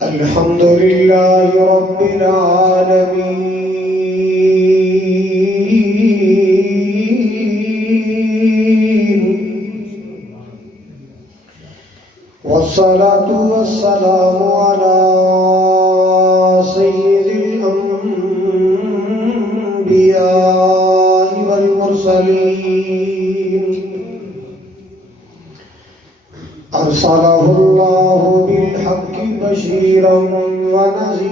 الحمد لله رب العالمين والصلاة والسلام على سيد الأنبياء والمرسلين أرسله الله بالحق بشيرا ونذيرا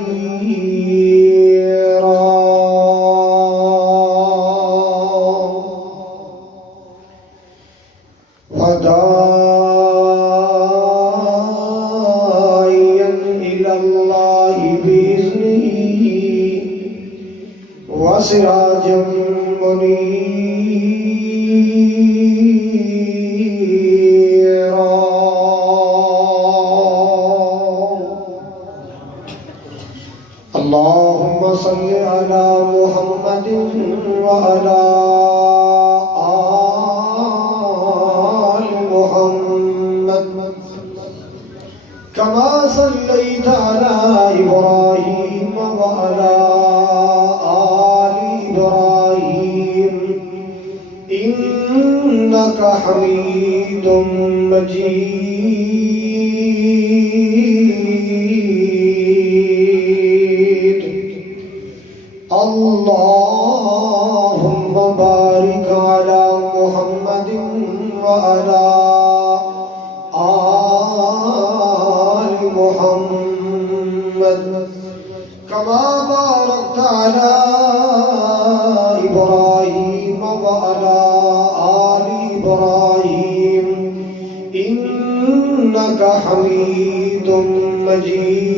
وداعيا إلى الله بإذنه وسراجا منيرا. اللهم صل على محمد وعلى آل محمد كما صليت على إبراهيم وعلى آل إبراهيم إنك حميد مجيد. اللهم بارك على محمد وعلى آل محمد كما باركت على إبراهيم وعلى آل إبراهيم إنك حميد مجيد.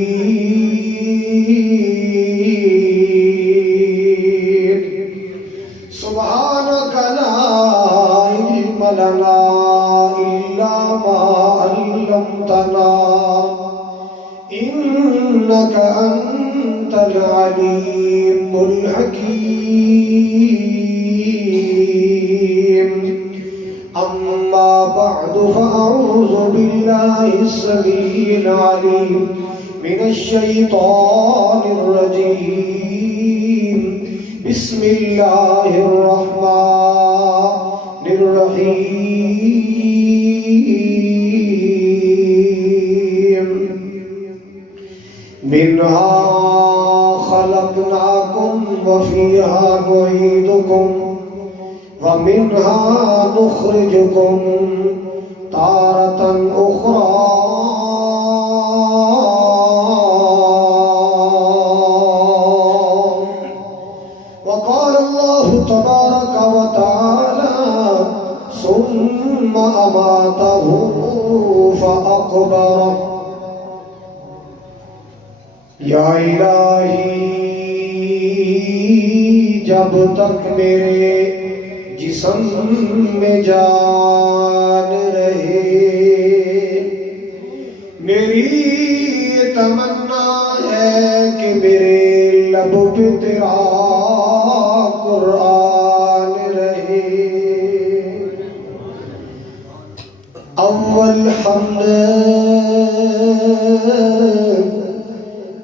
سبحانك لا علم لنا إلا ما علمتنا إنك أنت العليم الحكيم. أما بعد فأعوذ بالله السميع العليم من الشيطان الرجيم. بسم الله الرحمن الرحيم. منها خلقناكم وفيها نعيدكم ومنها نخرجكم تارة أخرى. وقال الله تبارك وتعالى ثم أماته فأقبره. یا الہی جب تک میرے جسم میں جان رہے میری یہ تمنا ہے کہ میرے لب پہ تیرا قرآن رہے. اول حمد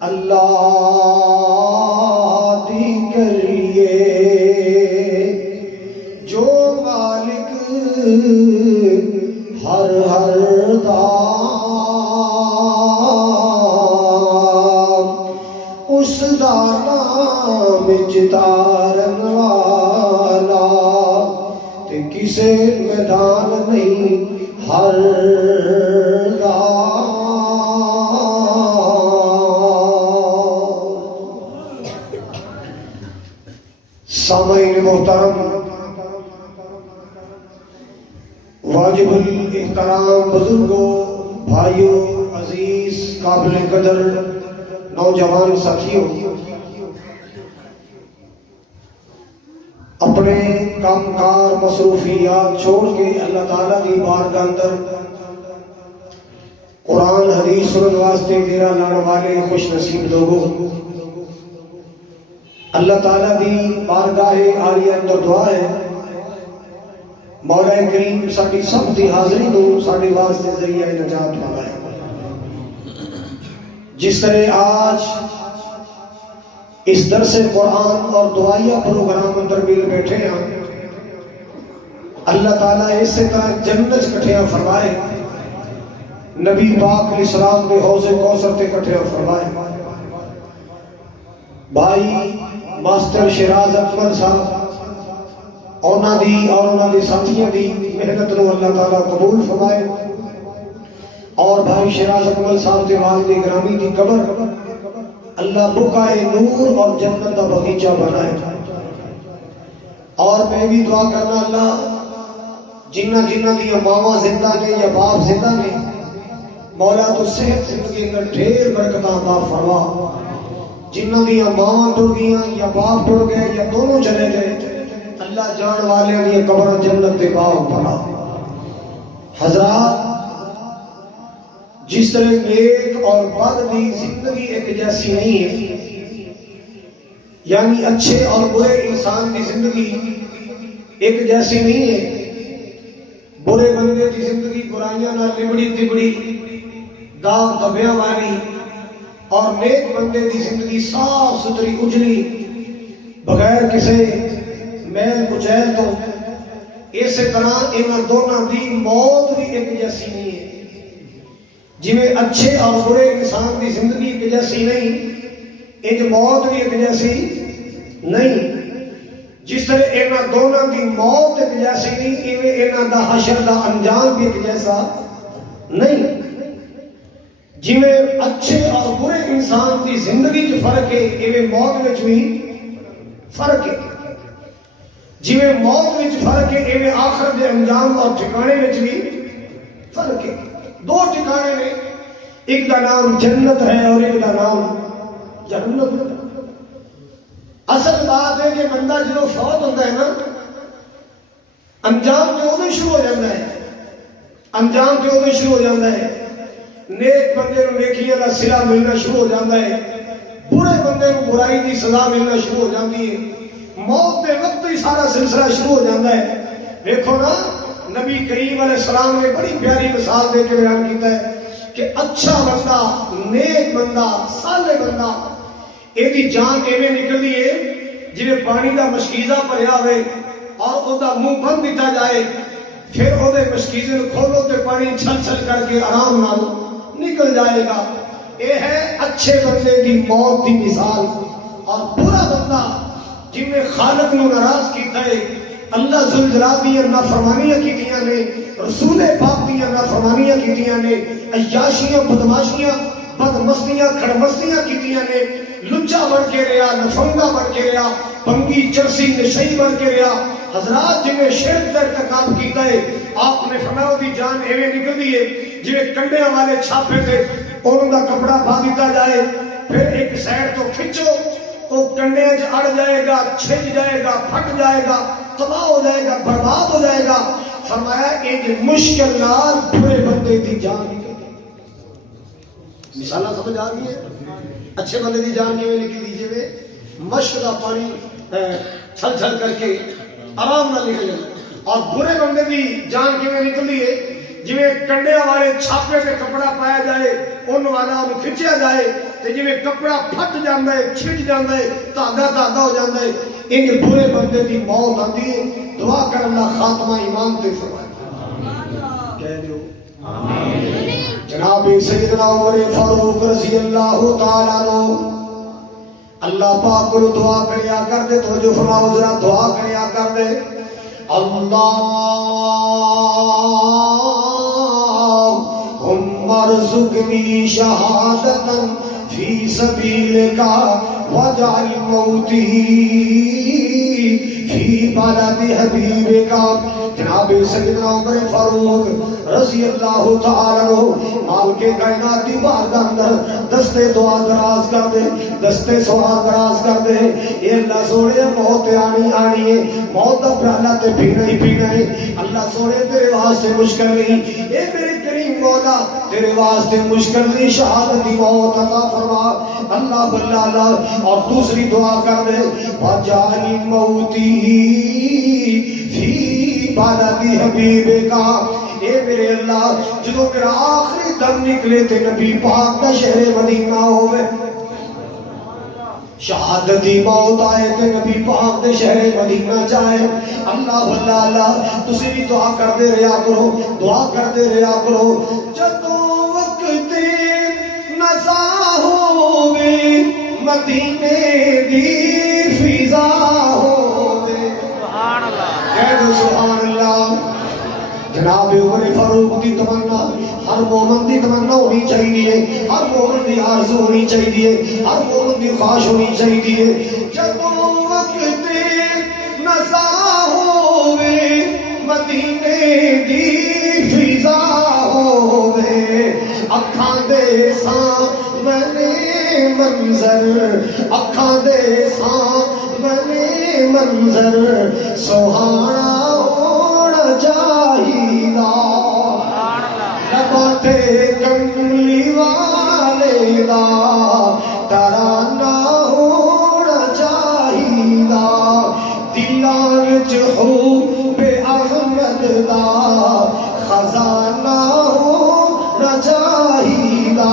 اللہ دی کریے جو مالک ہر ہر دام اس دا نام چتارن والا تے کسے میدان نہیں ہر دام. سامعین محترم، واجب الاحترام بزرگوں، بھائیوں، عزیز، قابل قدر نوجوان ساتھیوں، اپنے کام کار مصروفیات چھوڑ کے اللہ تعالیٰ کی بارگاہ اندر قرآن حدیث سنن واسطے ڈیرا لانے والے خوش نصیب لوگوں، اللہ تعالیٰ دی بارگاہ عالیہ اندر دعا ہے مولا کریم ساری سب کی حاضری دو سارے واسطے ذریعہ نجات بنائے. جس طرح آج اس درس قرآن اور دعائیہ پروگرام اندر مل بیٹھے ہیں، اللہ تعالیٰ اسی طرح جنت کٹھیاں فرمائے، نبی پاک علیہ السلام کے حوض کوثر تے کٹھیاں فرمائے. بھائی ماسٹر شیراز اکمل صاحب انہاں دی اور انہاں دی ساتھیاں دی محنت نو اللہ تعالیٰ قبول فرمائے، اور بھائی شیراز اکمل صاحب دے والد گرامی دی قبر اللہ بقائے نور اور جنت کا باغیچہ بنائے. اور میں بھی دعا کرنا اللہ جنہ جنہ دی ماواں زندہ نے یا باپ زندہ نے، مولا تو صحت زندگی اندر ڈھیر برکتاں عطا فرما. جنہ دی ماواں ٹر گئیاں یا باپ ٹر گئے یا دونوں چلے گئے، اللہ جان والے دی قبر جنت دے باغ بنا. حضرات جس طرح نیک اور بد کی زندگی ایک جیسی نہیں ہے، یعنی اچھے اور برے انسان کی زندگی ایک جیسی نہیں ہے. برے بندے کی زندگی برائیاں نہ لبڑی تبڑی داغ دبیاں والی، اور نیک بندے کی زندگی صاف ستھری اجلی بغیر کسی میل کچیل تو. اسی طرح ان دونوں کی موت بھی ایک جیسی نہیں ہے. جویں اچھے اور برے انسان کی زندگی ایک جیسی نہیں، ایک موت بھی ایک جیسی نہیں. جس طرح انہاں دونوں کی موت ایک جیسی نہیں، ایویں انہاں دا حشر دا انجام بھی ایک جیسا نہیں. جویں اچھے اور برے انسان کی زندگی میں فرق ہے، ایویں موت وچ بھی فرق ہے. جویں موت وچ فرق ہے، ایویں آخرت دے انجام اور ٹھکانے وچ بھی فرق ہے. دو ٹھکانے نے، ایک کا نام جنت ہے اور ایک کا نام جہنم ہے. اصل بات ہے کہ بندہ جب فوت ہوتا ہے نا، انجام تو ادو شروع ہو جاتا ہے. انجام تو ادو شروع ہو جاتا ہے. نیک بندے نو نیکیاں کا صلہ ملنا شروع ہو جاتا ہے، برے بندے نو برائی کی سزا ملنا شروع ہو جاتی ہے. موت کے وقت ہی سارا سلسلہ شروع ہو جاتا ہے. دیکھو نا، نبی کریم علیہ السلام نے بڑی پیاری مثال دے کے بیان کیتا ہے کہ اچھا بندہ، نیک بندہ، صالح بندہ، یہ جان ایویں نکلتی ہے جی پانی کا مشکیزہ بھریا ہوئے اور وہ منہ بند دیتا جائے، پھر وہ مشکیزے کھولو تو پانی چھل چھل کر کے آرام نال نکل جائے گا. یہ ہے اچھے بندے کی موت کی مثال. اور برا بندہ جن نے خالق نو ناراض کیتا ہے، اللہ ذوالجلال دی نافرمانیاں کیتیاں نے، رسول پاک دی نافرمانیاں کیتیاں نے، عیاشیاں بدماشیاں بدمستیاں کھڑمستیاں کیتیاں نے، لچا بن کے رہا، نفنگا بن کے رہا، بنگی چرسی نشئی بن کے رہا. حضرات جن نے شرک کا ارتکاب کیتا ہے، آپ نے فرمایا دی جان ایویں نکلتی ہے جویں کنڈیاں والے چھاپے تھے انہوں کا کپڑا پا دیتا جائے، پھر ایک سائڈ تو کھچو وہ کنڈے اڑ جائے گا، چھج جائے گا، پھٹ جائے گا، تباہ ہو جائے گا، برباد ہو جائے گا. فرمایا ایک مشکل نال برے بندے دی جان نکلتی. مثال سمجھ آ گئی ہے؟ اچھے بندے دی جان کیویں نکلتی؟ جویں مشک کا پانی چھل چھل کر کے آرام نہ نکل جائے. اور برے بندے دی جان کیویں نکلتی ہے؟ جویں کنڈیاں والے چھاپے تے کپڑا پایا جائے، ان والا کھچیا جائے تے جویں کپڑا پھٹ جاندا ہے، چھٹ جاندا ہے، دھاگا دھاگا ہو جاندا ہے. ان برے بندے دی موت آتی ہے. دعا کر اللہ خاتمہ ایمان تے فرمائے. کہہ دیو آمین. جناب سیدنا عمر فاروق رضی اللہ تعالی عنہ اللہ پاک کو دعا کریا کر دے. توجہ فرماؤ ذرا، دعا کریا کر دے. اللہم ارزقنی شہادتا فی سبیلک واجعل موتی فی بلد حبیبک. جناب سیدنا عمر فاروق رضی اللہ تعالی عنہ مال کے کائنات دی بارگاہ اندر دستے دعا دراز کر دے، دستے سوال دراز کر دے. اے اللہ سونے موت آنی آنی ہے، موت دا پیالہ تے پینا ہی پینا ہے. اللہ سونے تیرے واسطے مشکل نہیں، اے میرے کریم مولا تیرے واسطے مشکل نہیں، شہادت دی موت عطا فرما اللہ باللہ. اور دوسری دعا کر دے، وجعل موتی فی عبادتی حبیب کا اے میرے اللہ جدو میرا آخری دم نکلے تے نبی پاک دا شہر مدینہ ہوئے شہادتی موت آئے تے نبی پاک دے شہر مدینہ جائے اللہ اللہ اللہ تسی بھی دعا کر دے رہا کرو دعا کر دے رہا کرو جدو وقت نزا ہوئے مدینے دی فضا ہوئے سبحان اللہ کہہ دو سبحان اللہ جناب عمر فاروق دی تمنا ہر مومن دی تمنا ہونی چاہیے ہر مومن دی آرزو ہونی چاہیے ہر مومن دی خواہش ہونی چاہیے جب وقت نزا ہوئے مدینے دی فضا ہوئے اکھاں دے سامنے منظر اکھاں دے سامنے منظر سہانا ہونا چاہیدا لباتے کملی والے دا ترانہ ہونا چاہیدا دلاں وچ حب احمد دا خزانہ ہونا چاہیدا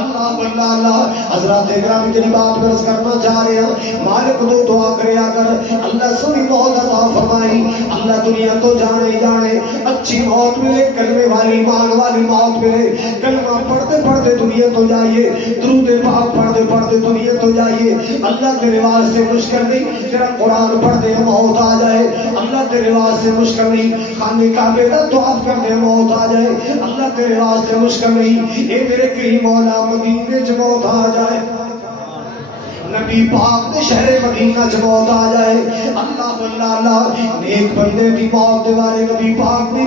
اللہ اللہ حضرات اکرام کی بات برس کرنا چاہ رہے ہیں مالک دو دعا کریا کر اللہ سنی موت عطا فرمائی اللہ دنیا تو جانے جانے اچھی موت ملے کلمے والی ایمان والی موت ملے کلمہ پڑھتے پڑھتے دنیا تو جائیے درود پاک پڑھتے پڑھتے دنیا تو جائیے اللہ تیرے واسطے مشکل نہیں تیرا قرآن پڑھتے موت آ جائے اللہ تیرے واسطے مشکل نہیں خانے کعبے کا طواف کرتے موت آ جائے اللہ تیرے واسطے مشکل نہیں اے میرے کریم مولا مدینے چ موت آ جائے نبی پاک دے شہر مدینہ چ موت آ جائے اللہ اللہ اللہ نیک بندے دی موت دے بارے نبی پاک دی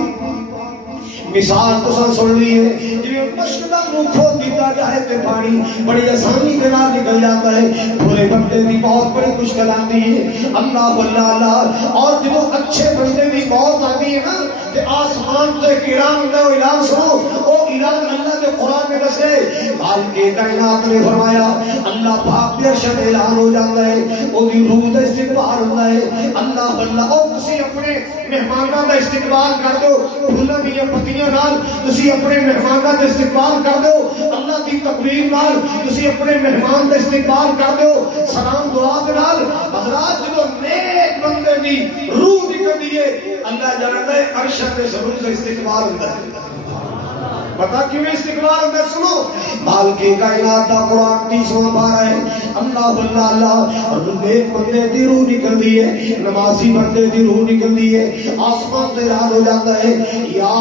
مثال تو سن لی ہے جی مشک دا منہ کھول دیتا جائے تے پانی بڑی آسانی کے نال نکل جاتا ہے برے بندے دی موت بڑی مشکل آتی ہے اللہ اللہ اللہ اور جب اچھے بندے دی موت آتی ہے نا تے آسمان سے ایک اعلان دا اعلان سنو او اعلان اللہ کے قرآن میں دسے مالک کائنات نے فرمایا اللہ پاک دے ارشد اعلان ہو جاتا ہے او دی روح دا استقبال ہوتا ہے اللہ اللہ او تسی اپنے مہماناں دا استقبال کر دو پھلاں دیاں پتیاں نال تسی اپنے مہماناں دا استقبال کر دو اللہ دی تقریر نال تسی اپنے مہمان دا استقبال کر دو سلام دعا دے نال حضرات جو نیک بندے دی روح نکلدی ہے اللہ جانتا ہے عرش تے ضرور دا استقبال ہوتا ہے پتا کیوں استقبال ہوتا ہے سنو مالک کائنات دا قرآن 30واں پارہ ہے اللہ اللہ اللہ اور نیک بندے دی روح نکلدی ہے نمازی بندے دی روح نکلدی ہے آسمان سے اعلان ہو جاتا ہے یا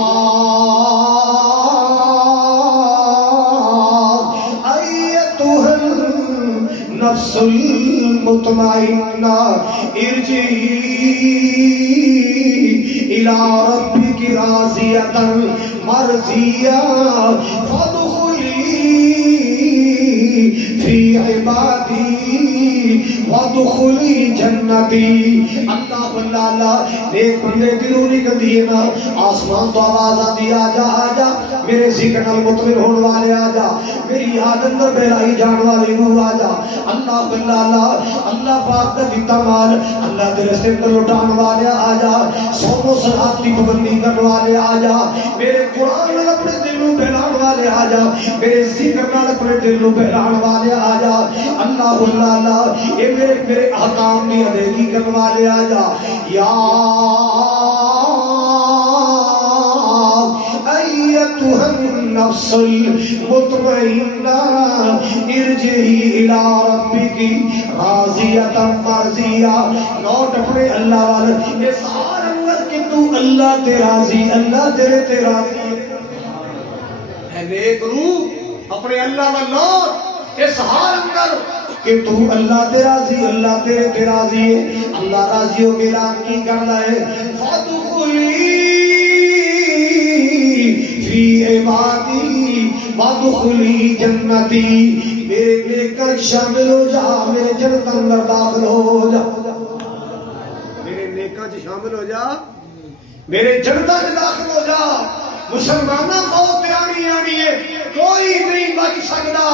ایتھا النفس المطمئنہ ارجعی الى ربک راضیۃ مرضیہ فادخلی فی عبادی وادخلی جنتی اللہ اللہ اللہ ایک بندے کی روح نکلتی ہے نا آسمان تو آواز آتی آ جا میرے ذکر نال مطمئن ہونے والے آ جا میری یاد اندر بہلائی جان والی روح آ جا اللہ اللہ اللہ اللہ پاک دا دیتا مال اللہ تیرے سے اندر لٹان والے آ جا صوم و صلات کی پابندی کرنے والے آ جا میرے قرآن نال اپنے دل نو بہلان والے آ جا میرے ذکر نال اپنے دل نو بہلان والے آ جا اللہ اللہ اللہ اے میرے احکام دی ادائیگی کرنے والے آ جا یا ایتھا النفس المطمئنہ ارجعی الی ربک راضیۃ مرضیہ لوٹ اپنے اللہ والے اس حال اندر کہ تو اللہ تے راضی اللہ تیرے تے راضی ہے نیک روح اپنے اللہ والے اس حال اندر کہ تو اللہ تے راضی اللہ تیرے تے راضی ہے اللہ راضی ہو کے اعلان کی کرنا ہے فادخلی فی عبادی وادخلی جنتی میرے نیکر شامل ہو جا میرے جنت اندر داخل ہو جا میرے نیکر شامل ہو جا میرے جنت میں داخل ہو جا مسلمانہ موت آنی ہے کوئی نہیں بچ سکتا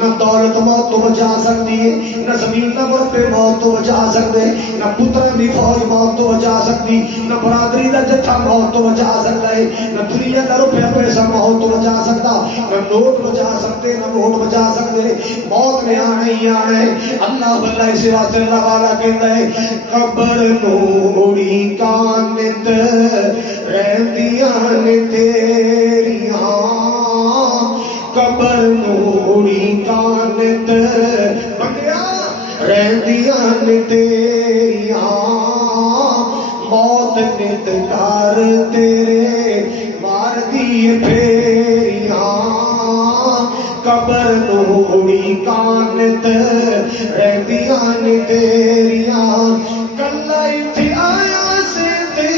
نہ دولت موت تو بچا سکتی ہے، نہ زمین نہ مربے موت تو بچا سکتے، نہ پتران دی فوج موت تو بچا سکتی، نہ برادری دا جتھا موت تو بچا سکتا ہے، نہ دنیا کا روپیہ پیسہ موت تو بچا سکتا، نہ نوٹ بچا سکتے، نہ ووٹ بچا سکتے، موت نے آنا ہی آنا ہے۔ اللہ اللہ اس واسطے اللہ والا کہتا ہے قبر نوڑی کانت رہندیاں نے تیریاں، قبر نوڑی کانت بندیا رہندیاں نے تیریاں، موت نت کر تیرے مار دی پھیریاں، قبر نوڑی کانت رہندیاں نے تیریاں، کلا ایتھے آیا سے تے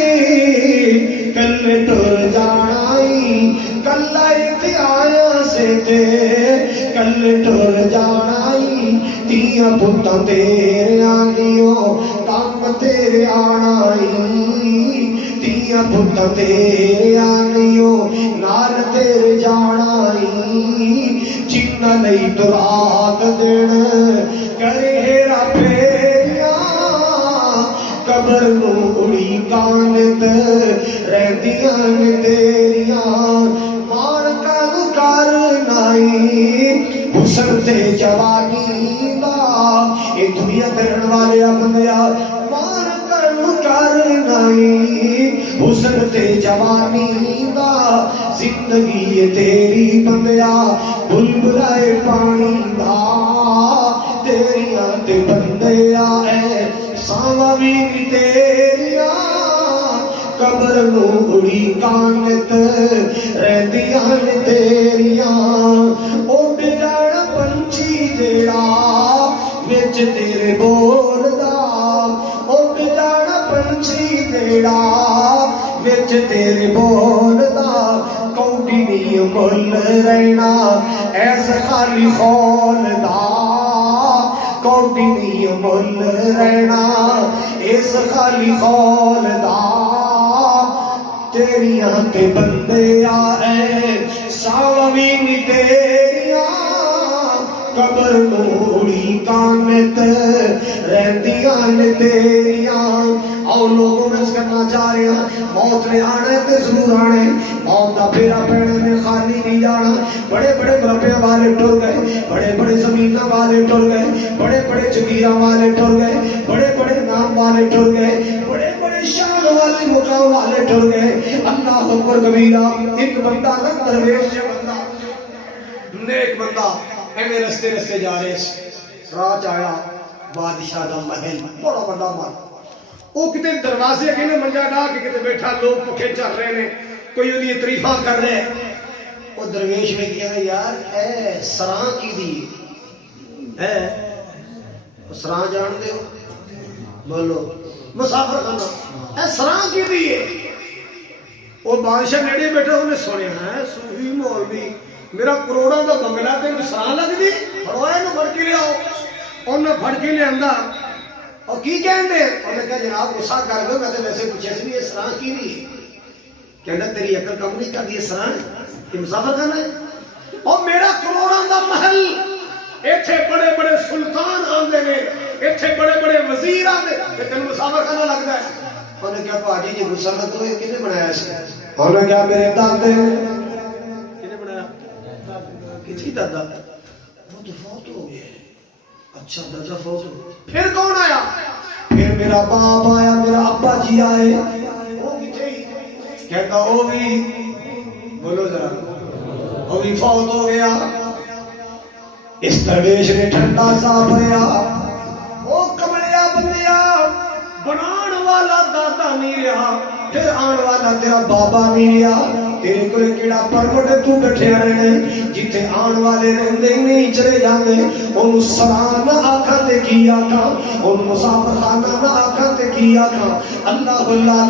کل ٹر جانائی، کلا ایتھے آیا سے تے کل ٹر جانائی، تیاں پتاں تیرے آنیوں کام تیرے آنائی، تیاں پتاں تیرے آنیوں نال تیرے جانائی، جنہ نہیں تو رات دن کرے ہیرا پھیریاں، قبر نوڑی کانت رہندیاں نے تیریاں، مان کانو کرنائی حسن تے جوانی دا، اے دنیا تے رہن والے بندیا مان کانو کرنائی حسن تے جوانی دا، زندگی تیری بندیا بلبلائے پانی دا، تیریاں تے بندیا اے ساواں وی تیریاں، قبر نوڑی کانت رہندیاں نے تیریاں، اڈ جانا پنچھی جیڑا وچ تیرے بولدا، اڈ جانا پنچھی جیڑا وچ تیرے بولدا، کوٹی نہیں مل رہنا ایس خالی خول دا، کوٹی نہیں مل رہنا اس خالی خول دا، تیریاں تے بندے آئے ساویں تیریاں، قبر نوڑی کانت رہندیاں نے تیریاں۔ اور لوگوں میں اس کرنا چاہ رہے ہیں موت نے آنا ہے تے ضرور آنا ہے، موت دا پھیرا پینے نے خالی نہیں جانا، بڑے بڑے مربے والے ٹر گئے، بڑے بڑے زمیناں والے ٹر گئے، بڑے بڑے جگیراں والے ٹر گئے، بڑے بڑے نام والے ٹر گئے، بڑے بڑے شان والے مقام والے ٹر گئے۔ اللہ اکبر کبیرہ، ایک بندہ نہ درویش بندہ نیک بندہ ایویں رستے رستے جا رہے راہ چ آیا بادشاہ دا محل، بڑا بڑا محل، وہ کتے دروازے کے منجا ڈا کے کتے بیٹھا، لوگ پکھے چل رہے ہیں، کوئی انہیں تعریفاں کر رہے ہیں۔ وہ درویش نے کیا یار اے سراں کی دی ہے، سراں جان دے بولو مسافر خانہ، اے سراں کی دی ہے۔ وہ بادشاہ نیڑے بیٹھا انہیں سنیا ہے صوفی مولوی میرا کروڑوں کا بنگلہ تین سراں لگ دی، پڑوائے نو پھڑ کے لے آؤ، انہیں پھڑ کے لے آندا اور کی کہنے ہیں؟ انہیں کہا جناب غصہ کر دو، میں تو ویسے پوچھے سی یہ سراں کی نہیں، کہنا تیری عقل کم نہیں کر دی، سراں یہ مسافر خانہ ہے، اور میرا کروڑوں کا محل، ایتھے بڑے بڑے سلطان آندے نے، ایتھے بڑے بڑے وزیر آندے، کہ تین مسافر خانہ لگتا ہے۔ انہیں کہا پاجی جی غصہ نہ کرو، یہ کنے بنایا اس نے؟ انہیں کہا میرے دادے کنے بنایا؟ کسی دادا؟ وہ تو فوت ہو گیا۔ اچھا دادا فوت ہو گیا، پھر کون آیا؟ پھر میرا باپ آیا، میرا ابا جی آئے، وہ کتے ہی کہتا وہ بھی بولو ذرا وہ بھی فوت ہو گیا۔ اس درویش نے ٹھنڈا سا بھریا، وہ کملیا بندیا بنان والا دادا نہیں رہا، پھر آن والا تیرا بابا نہیں رہا، تیرے کو کیڑا پرمٹ تو بیٹھیا رہنے، جتھے آن والے رہندے نہیں چلے جاندے، انہوں سراں نہ آکھاں تے کی آکھاں، انہوں مسافر خانہ نہ آکھاں تے کی آکھاں۔ اللہ اللہ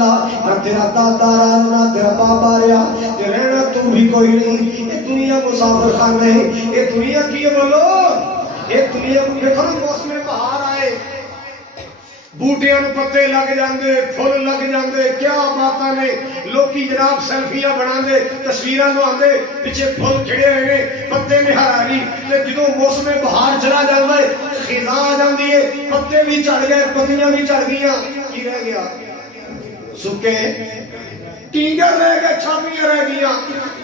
نہ تیرا دادا رہا نہ تیرا بابا رہا، تے رہنا تو بھی کوئی نہیں، یہ دنیا مسافر خانہ ہے، یہ دنیا کی بولو، یہ دنیا کو دیکھو موسم بہار آئے بوٹیاں نوں پتے لگ جاندے، پھل لگ جاندے، کیا باتاں نے. لوکی جناب سیلفیاں بناندے، تصویراں نوں آندے پیچھے پھل کھڑے ہوئے نے، پتے نے ہراری. تے جدوں موسم بہار چلا جاندا ہے، خزاں آ جاندی ہے، پتے بھی جھڑ گئے، پتیاں بھی جھڑ گئیاں، کی رہ گیا؟ سکے ٹینگر رہ گئے، چھاپیاں رہ گئیاں،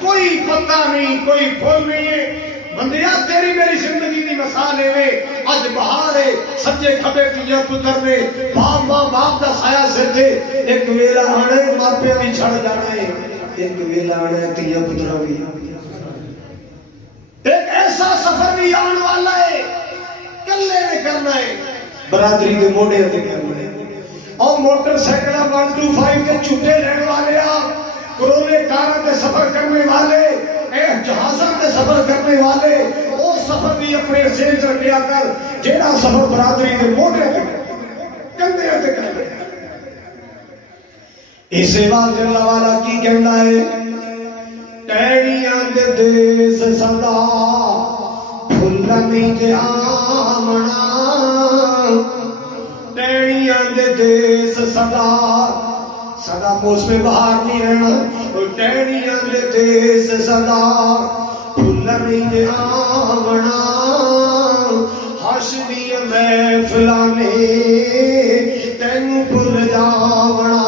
کوئی پتا نہیں، کوئی پھول نہیں ہے. بندیا تیری میری زندگی دی مثال ہے. اج بہار ہے، سجے کھبے تیاں پتر نے، باپ ماں باپ دا سایہ سر تے. ایک ویلا آنا ہے ماپے بھی چھڑ جانا ہے، ایک ویلا آنا ہے تیاں پترا بھی. ایک ایسا سفر بھی آن والا ہے، کلے نے کرنا ہے، برادری کے موڈے تے کرنا ہے. اور موٹر سائیکل 125 کے جھوٹے لینے والے، کروڑے کاراں تے سفر کرنے والے، جہازاں تے سفر کرنے والے، وہ سفر بھی اپنے ذہن چ رکھیا کر جیڑا سفر برادری کے موڈے تے کندھے تے کرنا ہے. اسے واسطے اللہ والا کی کہندا ہے، ٹہنیاں دے دیس سدا پھلنی دے آمنا، ٹہنیاں دے دیس سدا سدا موسم بہار نہیں رہنا، ٹہنیاں دے دیس سدا پھلنی دے آمنا، حشری محفلاں نے تینوں بھل جاونا.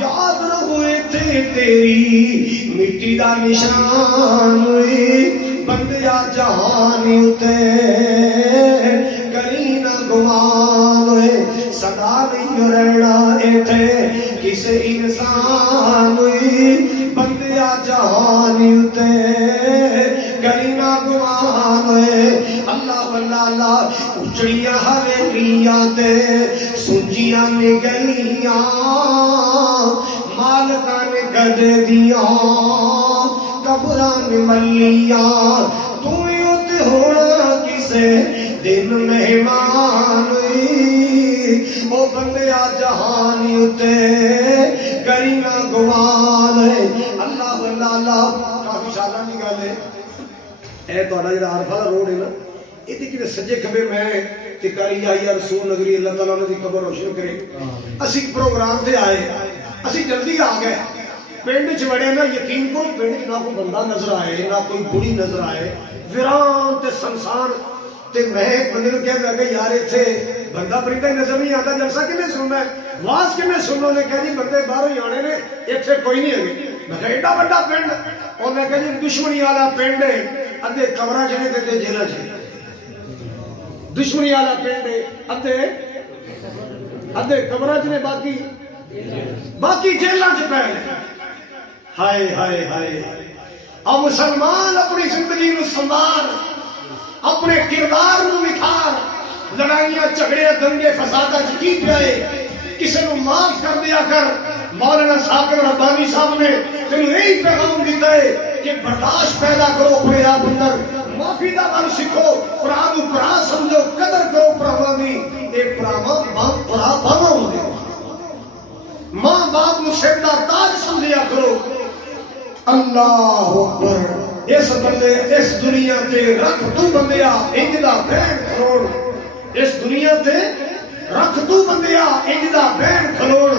یاد رہے تے تیری مٹی دا نشان ہوئی، بندیا جہان اتے کری نہ گمان ہوئے. سدا نہیں رہنا ایتھے کسے انسان ہوئی، بندیا جہان اتے کری نہ گمان ہوئے. اللہ واللہ اللہ اچڑیاں حویلیاں تے سنجیاں نے گلیاں، مالکاں نے گدے دیاں قبراں نے ملیاں. تو ات ہونا کسے دن مہمان ہوئی، او بندیا جہان اتے کری نہ گمان ہے. اللہ واللہ اللہ کافی سالاں دی گل ہے. اے تہاڈا جڑا عرفہ دا روڈ ہے نا، یہ کہ سجے کھبے میں تکاری آئی رسول نگری، اللہ تعالیٰ نے قبر روشن کرے. اسی پروگرام سے آئے، اسی جلدی آ گئے، پنڈ چ وڑے نا، یقین کرو پنڈ نہ کوئی بندہ نظر آئے نہ کوئی بڑی نظر آئے، ویران تے سنسان. تے میں ایک بندے کو کہا کہ یار اتنے بندہ پرندہ ہی نظر نہیں آتا، جلسہ کنے سننا ہے، واز کنے سننا؟ نے کہا جی بندے باہر ہی آنے نے، اتنے کوئی نہیں ہے. میں کہا ایڈا بڑا پنڈ؟ اور میں کہا جی دشمنی والا پنڈ ہے، ادھے قبراں چنے تے جیلاں چنے. دشمنی والا پنڈ ہے، ادھے قبراں چنے، باقی جیلاں چ پے. ہائے ہائے ہائے. اب مسلمان اپنی زندگی نو سنوار، اپنے کردار نو نکھار. لڑائیاں جھگڑے دنگے فسادات کی پائے، کسی نو معاف کر دیا کر. مولانا ثاقب ربانی صاحب نے تینوں یہی پیغام دیتا ہے کہ برداشت پیدا کرو اپنے آپ اندر، معافی دا بل سیکھو، قرآن کو قرآن سمجھو، قدر کرو پراواں دی. اے پراواں باواں ہوندے، ماں باپ نو سر دا تاج سمجھیا کرو. اللہ اکبر. اس بندے اس دنیا تے رکھ تو بندیا انج دا بہن کھلوڑ، اس دنیا تے رکھ تو بندیا انج دا بہن کھلوڑ.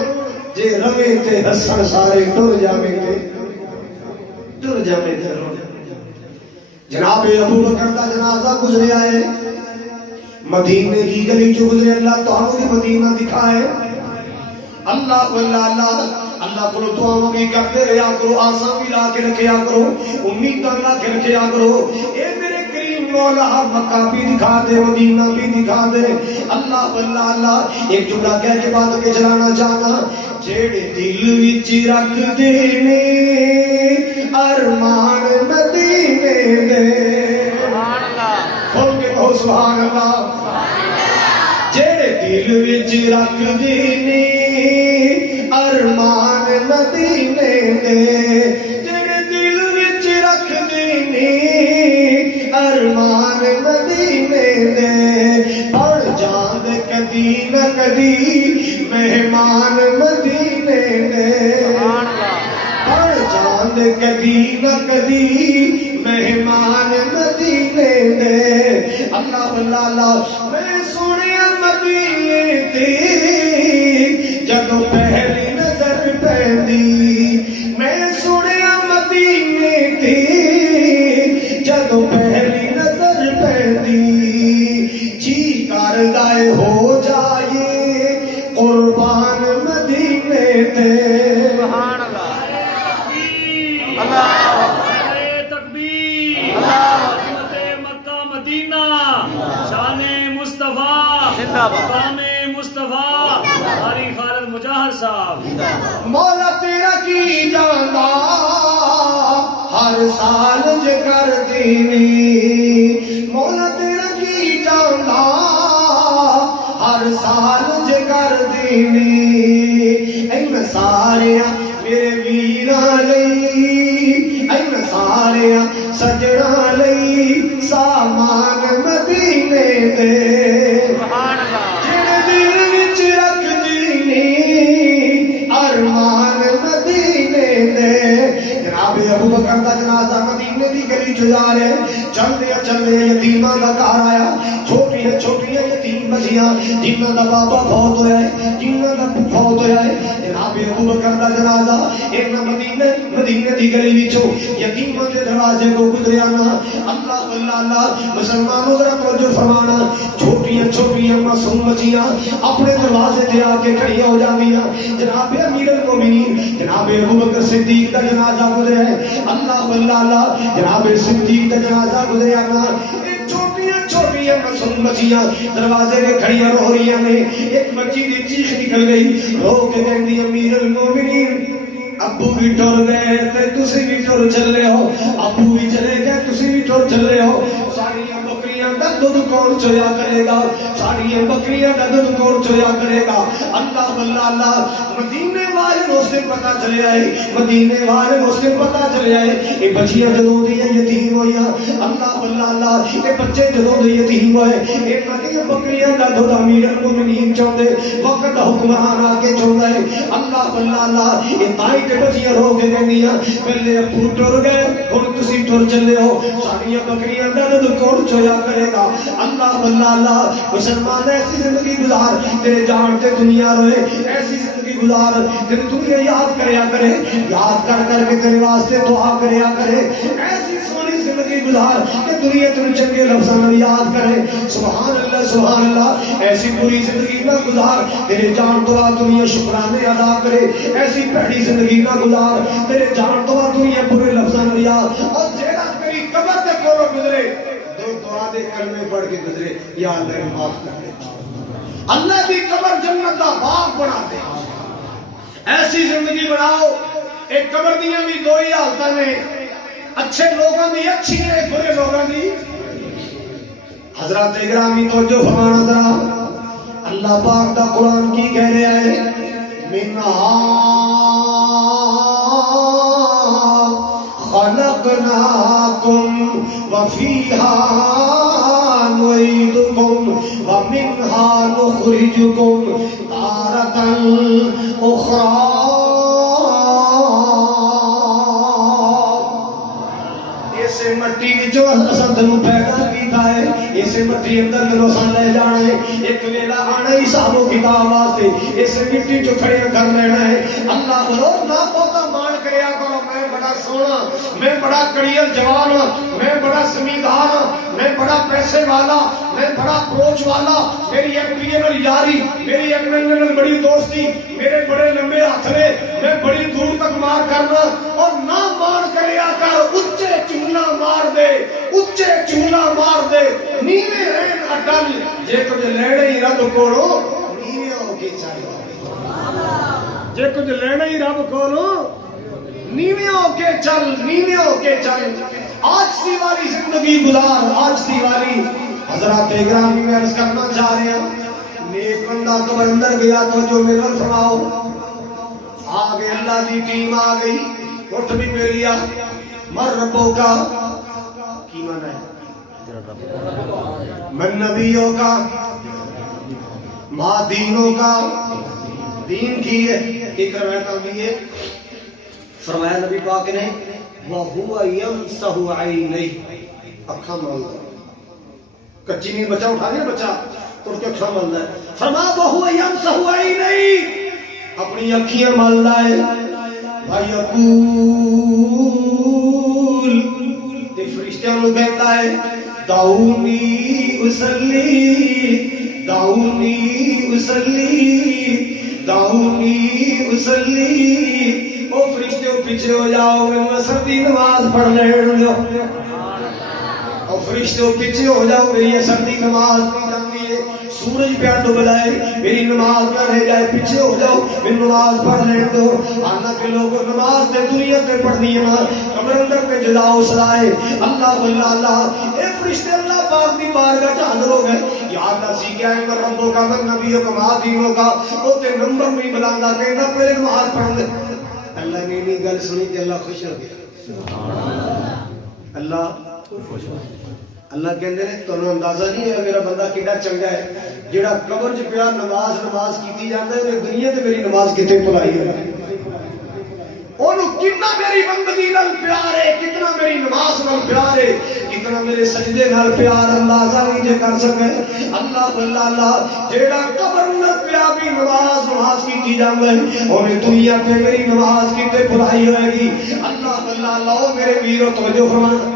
جے روے تے ہسن سارے ٹر جاویں تے ٹر جاویں تے رو. جناب ابو بکر دا جنازہ گزریا ہے، مدینے کی گلی جو گزرے، اللہ تعالی نے مدینہ دکھائے. اللہ واللہ اللہ اللہ کو دعا بھی کرتے رہا کرو، آساں بھی لا کے رکھیا کرو، امیداں لا کے رکھیا کرو. اے میرے کریم مولا مکہ بھی دکھا دے، مدینہ بھی دکھا دے. اللہ واللہ اللہ ایک جملہ کہہ کے بات کے چلانا چاہنا. جیڑے دل وچ رکھ دے نے ارمان مدینے دے، سبحان اللہ، کھول کے کہو سبحان اللہ. جیڑے دل وچ رکھ دے نے ارمان مدینے دے، جڑے دل وچ رکھ دے نے ارمان مدینے دے، پڑ جاند کدی نہ کدی مہمان مدینے دے، پڑ جاند کدی نہ کدی مہمان مدینے دے. اللہ اللہ اللہ میں سنیا مدینے تے جدوں پہلی نظر پیندی میں سنیا مدینے دی جدوں پہلی نظر پیندی جی کردا اے ہو جائے قربان مدینے تے سبحان اللہ اللہ تکبیر عظمت مکہ مدینہ شان مصطفیٰ مقام مصطفیٰ قاری خالد مجاہر صاحب مولا تیرا کی جاندا ہر سال جے کر دینی مولا تیرا کی جاندا ہر سال جے کر دینی اے سارے میرے ویراں لئی اے سارے سجنا لئی سامان مدینے دے سبحان اللہ جڑے دل وچ رکھ دینی ارمان مدینے دے جناب ابو بکر دا جنازہ مدینے دی گلی چ جا رہے چلدے چلدے یتیماں دا گھر آیا چھوٹیاں چھوٹیاں یتیم بچیاں جنہاں دا بابا فوت ہویا ہے جنہاں دا فوت ہویا ہے جناب ابو بکر دا جنازہ مدینے دی گلی وچوں یتیماں دے دروازے کو گزریا نا اللہ اللہ اللہ مسلمانوں ذرا توجہ فرمانا چھوٹیاں چھوٹیاں معصوم بچیاں اپنے دروازے تے آ کے کھڑیاں ہو جاندیاں جناب امیر المومنین جناب ابو بکر صدیق دا جنازہ گزریا ہے اللہ اللہ اللہ جناب صدیق دا جنازہ گزریا نا چھوٹیاں چھوٹیاں معصوم بچیاں دروازے کے کھڑیاں رو رہی ہیں ایک بچی دی چیخ نکل گئی رو کے کہندی امیر المومنین ابو بھی ٹر گئے تے تسی بھی ٹر چلے ہو ابو بھی چلے گئے تسی بھی ٹر چلے ہو ساریاں بکریاں دا دودھ کون چویا کرے گا ساریاں بکریاں دا دودھ کون چویا کرے گا اللہ اللہ اللہ مدینے والے مسلم پتہ چلے آئے مدینے والے مسلم پتہ چلے آئے یہ بچیاں جدوں دی یتیم ہوئیاں اللہ اللہ اللہ یہ بچے جدوں دی یتیم ہوئے یہ مدینے بکریاں دا دودھ امیر المومنین چاہندے وقت حکمران آ کے چاہندا ہے اللہ اللہ اللہ یہ تائی تے بچیاں رو کے کہندیاں پہلے ابو ٹر گئے ہن تسی ٹر چلے ہو ساریاں بکریاں دا دودھ کون چویا کرے گا اللہ اللہ اللہ مسلمان ایسی زندگی گزار تیرے جان تے دنیا روئے ایسی زندگی گزار تیرے دنیا یاد کریا کرے یاد کر کر کے تیرے واسطے دعا کریا کرے ایسی سونی زندگی گزار کہ دنیا تیرے چنگے لفظاں نال یاد کرے سبحان اللہ ایسی پوری زندگی نہ گزار تیرے جان تو بعد دنیا شکرانے ادا کرے ایسی بڑی زندگی نہ گزار تیرے جان تو بعد دنیا پورے لفظاں نال یاد اور جیڑا تیری قبر تے کولوں گزرے دو دعا دے کلمے پڑھ کے گزرے یا اللہ معاف کر دے اللہ دی قبر جنت دا باغ بنا دے ایسی زندگی بناؤ ایک قبر دیاں بھی دو ہی حالتاں نے اچھے لوگوں دی اچھی ہے برے لوگوں دی حضرات گرامی توجہ فرمانا ذرا اللہ پاک دا قرآن کی کہہ رہا ہے منہا خلقناکم وفیہا نعیدکم ومنہا نخرجکم تارۃ اخری اسے مٹی جو اساں تینوں پیدا کیتا ہے اسے مٹی اندر تینوں اساں لے جانا ہے ایک ویلا آنا ہی حساب و کتاب واسطے اسے مٹی جو کھڑے کر لینا ہے اللہ بولو نہ بہتا مان کریا کرو میں بڑا سونا میں بڑا کڑیل جوان ہوں میں بڑا زمیندار ہوں میں بڑا پیسے والا میں بڑا پروچ والا میری ایم پی اے نال یاری میری ایم ایل اے نال بڑی دوستی میرے بڑے لمبے ہاتھ نے میں بڑی دور تک مار کرنا اور نہ مان کریا کر اچے چونا مار دے اچے چونا مار دے نیویں رہن اٹل جے کچھ لینا ہی رب کولو نیویں ہو کے چل جے کچھ لینا ہی رب کولو نیویں ہو کے چل نیویں ہو کے چل آج سی والی زندگی گزار آج سی والی حضرات گرامی میں عرض کرنا چاہ رہے ہیں نیک بندہ قبر اندر گیا تو جو میرا فرماؤ آگے اللہ دی ٹیم آ گئی اٹھ بھی میریا مر ربوں کا کی مانا ہے من نبیوں کا ماں دینوں کا دین کی ہے ایک روایت آگئی ہے فرمایا نبی پاک نے وَهُوَ يَمْسَحُ عَيْنَيْهِ اکھاں مانگا کچی نیند بچہ اٹھا دیا بچہ تو اس کے اکھاں مانگا ہے فرمایا وَهُوَ يَمْسَحُ عَيْنَيْهِ اپنی اکھیاں ملدا ہے وَيَقُولُ تے فرشتیاں نو کہتا ہے دعونی اصلی دعونی اصلی دعونی اصلی او فرشتے پیچھے ہو جاؤ میں اثر دی نماز پڑھ لین دو اور فرشتے پیچھے ہو جاؤ میری اثر دی نماز پڑھ جاتی ہے سورج پہ ڈوب جائے میری نماز نہ رہ جائے پیچھے ہو جاؤ میری نماز پڑھ لین دو حالانکہ لوگوں نماز تے دنیا تے پڑھنی ہے نا قبر اندر پہ جدا اسرائے اللہ اللہ اللہ اے فرشتے اللہ پاک دی بارگاہ چ حاضر ہو گئے یاد نسی کیا ہے ربوں کا من نبیوں کا ما دینوں کا او تے نمبر نہیں بلاندا کہندا پہلے نماز پڑھ لے اللہ نے نہیں گل سنی تے اللہ خوش ہو گیا اللہ اللہ کہندے نے تانوں اندازہ نہیں ہے میرا بندہ کیڑا چنگا ہے جیڑا قبر چ پیا نماز کیتی جاندا ہے دنیا تے میری نماز کتے بھلائی ہے اونوں کتنا میری بندگی نال پیار ہے کتنا میری نماز نال پیار ہے کتنا میرے سجدے نال پیار اندازہ نہیں جے کر سکے اللہ اللہ اللہ جیڑا قبر نال پیا بھی نماز کیتی جاندا ہے اونے دنیا تے میری نماز کتے بھلائی ہوئے گی اللہ اللہ اللہ میرے ویرو توجہ فرمانا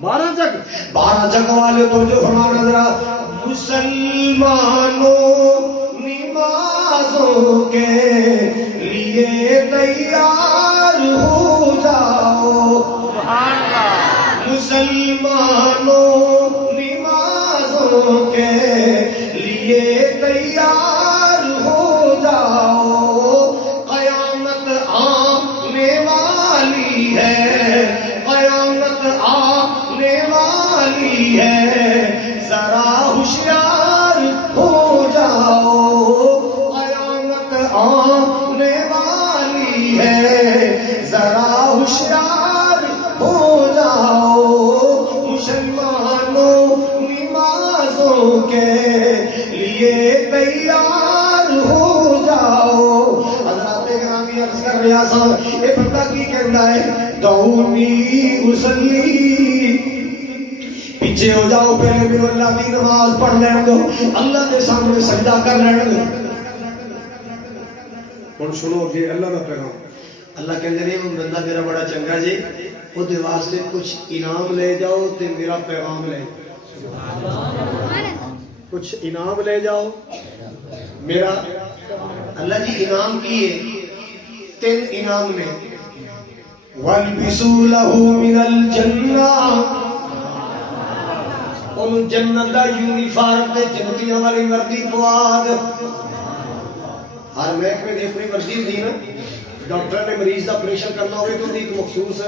12 جگ والے توجہ فرمانا ذرا مسلمانوں نمازوں کے لیے تیار ہو جاؤ سبحان اللہ مسلمانوں نمازوں کے لیے تیار ہو جاؤ قیامت آنے والی ہے قیامت آنے والی ہے ذرا ہوشیار ہو جاؤ قیامت آنے والی ہے ذرا ہوشیار ہو جاؤ مسلمانوں نمازوں کے لیے تیار ہو جاؤ حضرات گرامی عرض کر رہا سا یہ بندہ کی کہنا ہے دعونی اصلی پیچھے ہو جاؤ پہلے میرے اللہ کی نماز پڑھ لین دو اللہ کے سامنے سجدہ کر لین دو اور سنو کہ اللہ کا پیغام اللہ کہندے نے وہ بندہ میرا بڑا چنگا جی وہ دے واسطے کچھ انعام لے جاؤ تے میرا پیغام لے کچھ انعام لے جاؤ میرا اللہ جی انعام کیے 3 انعام نے وَالْبِسُوا لَهُ مِنَ الْجَنَّةِ انہوں جنت دا یونیفارم تے جنتیاں والی وردی پواد ہر محکمے دی اپنی وردی ہوندی نا ڈاکٹر نے مریض دا آپریشن کرنا ہوئے تو ایک مخصوص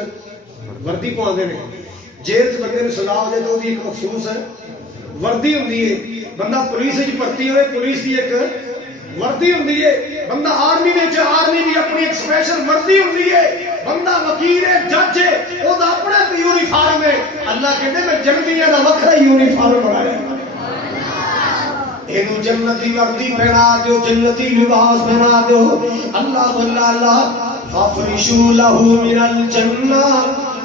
وردی پواندے نے جیل بندے نوں سزا ہو جائے تو ایک مخصوص وردی ہوندی ہے بندہ پولیس وچ بھرتی ہوئے پولیس دی ایک وردی ہوندی ہے بندہ آرمی وچ آرمی دی اپنی ایک سپیشل وردی ہوندی ہے بندہ وکیل ہے جج ہے او دا اپنا یونیفارم ہے اللہ کہندے میں جنتیاں دا وکھرا یونیفارم بنایا اینو جنتی وردی پہنا دیو جنتی لباس پہنا دیو اللہ اللہ اللہ فافرشوا له من الجنہ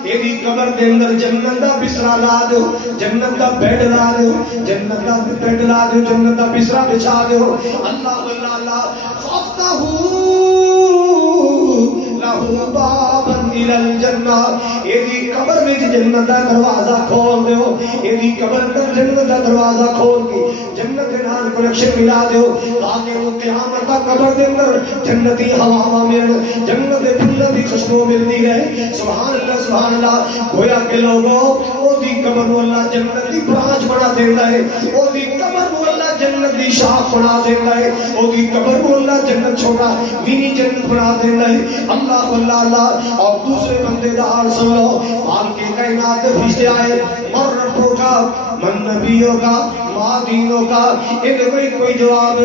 ایدی قبر دے اندر جنت دا بسرا لا دیو جنت دا بیڈ لا دیو جنت دا بیڈ لا دیو جنت دا بسرا بچھا دیو اللہ اللہ اللہ فافتحوا له بابا الى الجنہ ایدی قبر وچ جنت دا دروازہ کھول دیو ایدی قبر دا جنت دا دروازہ کھول کے جنت دے نال کنیکشن ملا دیو تاکہ وہ قیامت تک قبر دے اندر جنتی ہوا ملن جنت دے پھلاں دی خوشبو ملدی رہے سبحان اللہ گویا کہ لوگوں او دی قبر نو اللہ جنت دی برانچ بنا دیندا ہے او دی قبر نو اللہ جنت دی شاخ بنا دیندا ہے او دی قبر نو اللہ جنت چھوٹا مینی جنت بنا دیندا ہے اللہ اللہ اللہ اور دوسرے بندے دا حال سن لو حال کے کائنات دے فرشتے آئے اور ربوں کا من نبیوں کا ما دینوں کا ان کوئی جواب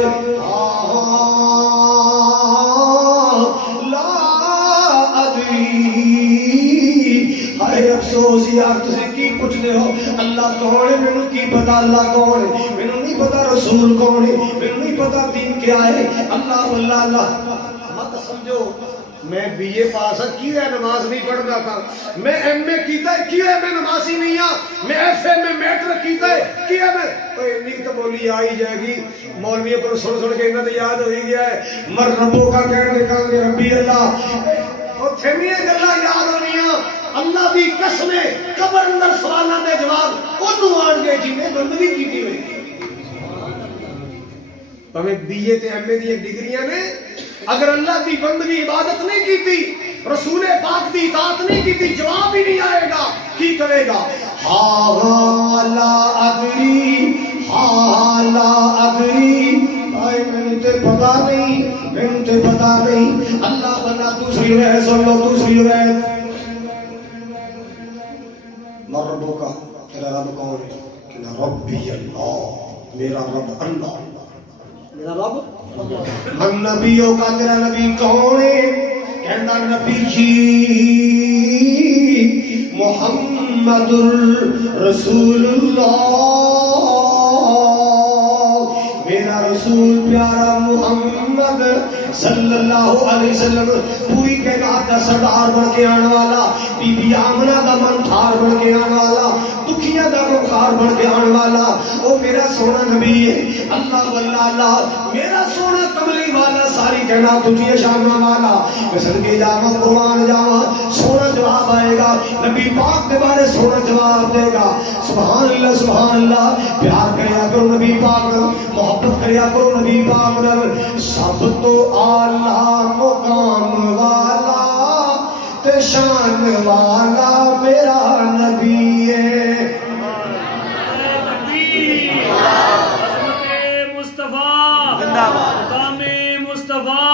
لا ادری اے افسوس یار تسی کی پوچھتے ہو اللہ کون ہے مینوں کی پتہ اللہ کون ہے مینوں نہیں پتہ رسول کون ہے مینوں نہیں پتہ دین کیا ہے اللہ اللہ اللہ مت سمجھو میں BA پاس کی ہے نماز نہیں پڑھتا تھا میں MA کیتا ہے کی ہے میں نمازی نہیں ہاں میں FA میں میٹرک کیتا ہے کی ہے میں اتنی تو بولی آ ہی جائے گی مولویوں پر سن کے انہیں تو یاد ہو ہی گیا ہے مر ربوں کا کہنے کا کہ ربی اللہ اور تھیمیے گلا یاد ہونی اللہ دی قسم قبر اندر سوالوں کے جواب انہوں آن گئے جنہیں بندگی کی ہوئی پہلے BA تے MA دی ڈگریاں نے اگر اللہ دی بندگی عبادت نہیں کی تھی رسول پاک دی اطاعت نہیں کی تھی جواب ہی نہیں آئے گا کی کرے گا لا ادری لا ادری آئے میں تے پتا نہیں میں تے پتا نہیں اللہ بنا دوسری رہ سن لو دوسری رہ مر ربوں کا تیرا رب کون ہے کہ ربی اللہ میرا رب اللہ میرا رب من نبیوں کا تیرا نبی کون ہے کہنا نبی جی محمد رسول اللہ میرا رسول پیارا محمد صلی اللہ علیہ وسلم پوری کائنات کا سردار بن کے آنے والا بی بی آمنہ کا منتھار بن کے آنے والا دکھیاں کا مخار بن کے آنے والا وہ میرا سونا نبی ہے اللہ واللہ اللہ میرا سونا کملی والا ساری کائنات تجھے شامہ والا میں صدقے جاواں قربان جاواں سونا جواب آئے گا نبی پاک کے بارے سونا جواب دے گا سبحان اللہ پیار کریا کرو نبی پاک محبت کریا کرو نبی پاک سب تو اعلیٰ مقام والا تے شان والا میرا نبی ہے مقام مصطفیٰ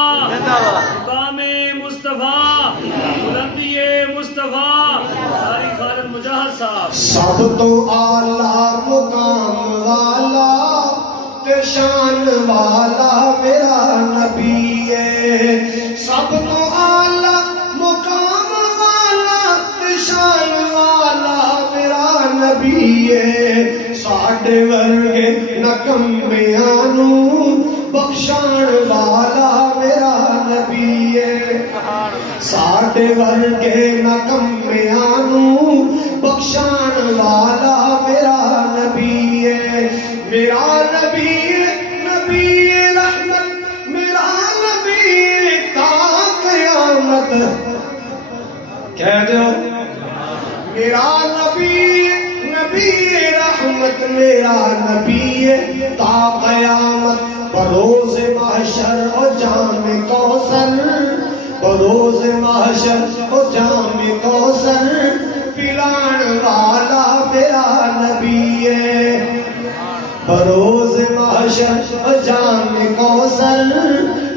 مقام مصطفیٰ بلندی مصطفیٰ ساری خالد مجاہد صاحب سب تو اعلیٰ مقام والا تے شان والا میرا نبی ہے سب تو اعلیٰ مقام والا تے شان والا میرا نبی ہے ساڈے ورگے نکمیاں نوں بخشان والا میرا نبی ہے ساڈے ورگے نکمیاں نوں بخشان والا میرا نبی ہے میرا نبی نبی رحمت میرا نبی تا قیامت کہہ دو میرا نبی نبی رحمت میرا نبی تا قیامت بروز محشر و جام کوثر بروز محشر و جام کوثر پلان والا میرا نبی ہے بروز محشر و جام کوثر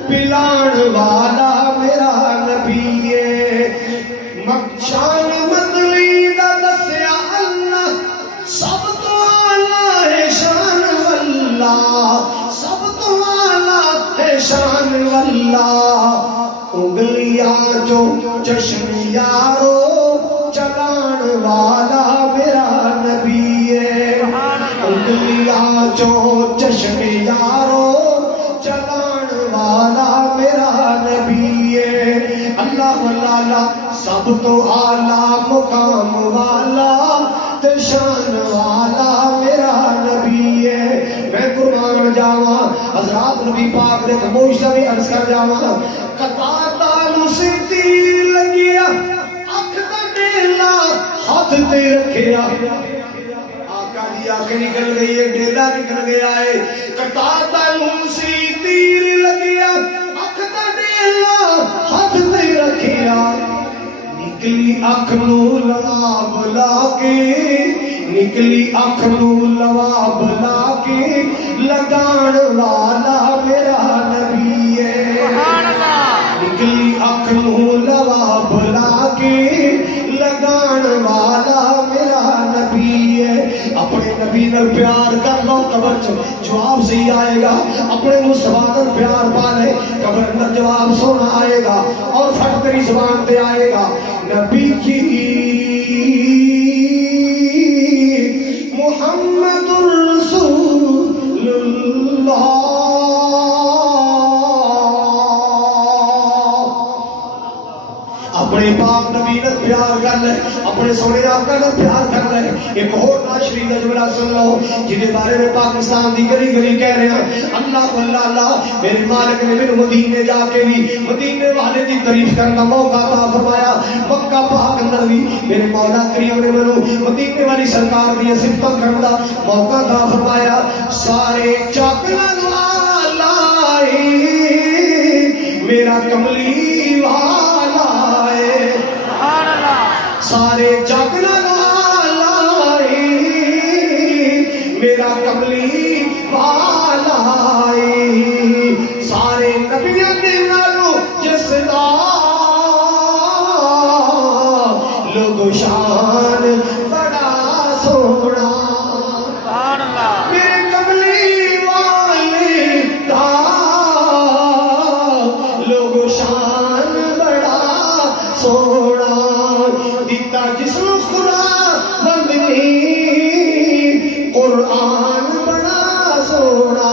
پلان والا میرا نبی ہے شان مدلی دا دسیا اللہ سب تو اعلیٰ ہے شان واللہ سب تو اعلیٰ ہے شان واللہ انگلیاں جو چشم یارو چلان والا میرا نبی ہے انگلیاں جو چشم یارو چلان والا میرا نبی ہے اللہ واللہ سب تو اعلیٰ مقام والا تے شان والا میرا نبی ہے میں قربان جاواں حضرات نبی پاک نے خاموشی بھی عرض کر جاواں قطادہ نوں تیر لگیا اکھ دا ڈیلا ہاتھ تے رکھیا آقا دی اکھ نکل گئی ہے ڈیلا نکل گیا ہے قطادہ نوں تیر لگیا اکھ دا ڈیلا ہاتھ تے رکھیا نکلی اکھ نو لواب لا کے نکلی اکھ نو لواب لا کے لگان والا میرا نبی ہے نکلی اکھ نو لواب لا کے لگان والا میرا نبی ہے اپنے نبی نال پیار کر لو قبر جواب صحیح آئے گا اپنے مصطفیٰ نال پیار پا لے قبر اندر جواب سونا آئے گا اور پھٹ تیری زبان تے آئے گا نبی کی محمد رسول اللہ سونے آقا کا پیار کر رہے ہیں. ایک اور ناشری نجملہ سن لو جنہیں بارے میں پاکستان دی گلی گلی کہہ رہے ہیں اللہ اللہ اللہ میرے مالک نے میرے مدینے جا کے بھی مدینے والے دی تعریف کرنا موقع عطا فرمایا. مکہ پاک اندر بھی میرے مولا کریم نے مینوں مدینے والی سرکار دی صفتاں کرن دا موقع عطا فرمایا. سارے چاکلن والا میرا کملی والا ہے سارے چاکلن والا میرا کملی والا ہے. سارے نبیوں دے نالوں جس دا لوگ شان بڑا سونا میرے کملی والے دا لوگ شان بڑا سونا دیتا جس نو خدا بندنی قرآن بڑا سونا.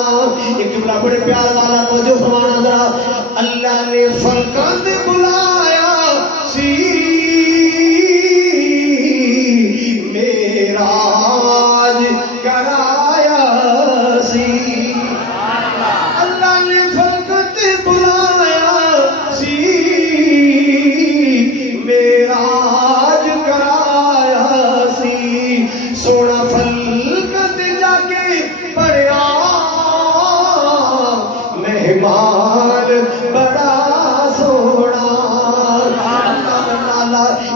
ایک جملہ بڑے پیار والا توجہ فرمانا ذرا. اللہ نے فلکند بلایا سی میراج کرایا سی. اللہ نے فلکند بلایا سی میراج کرایا سی. سونا فلکند جا کے پڑھیا مہمان بڑا سونا.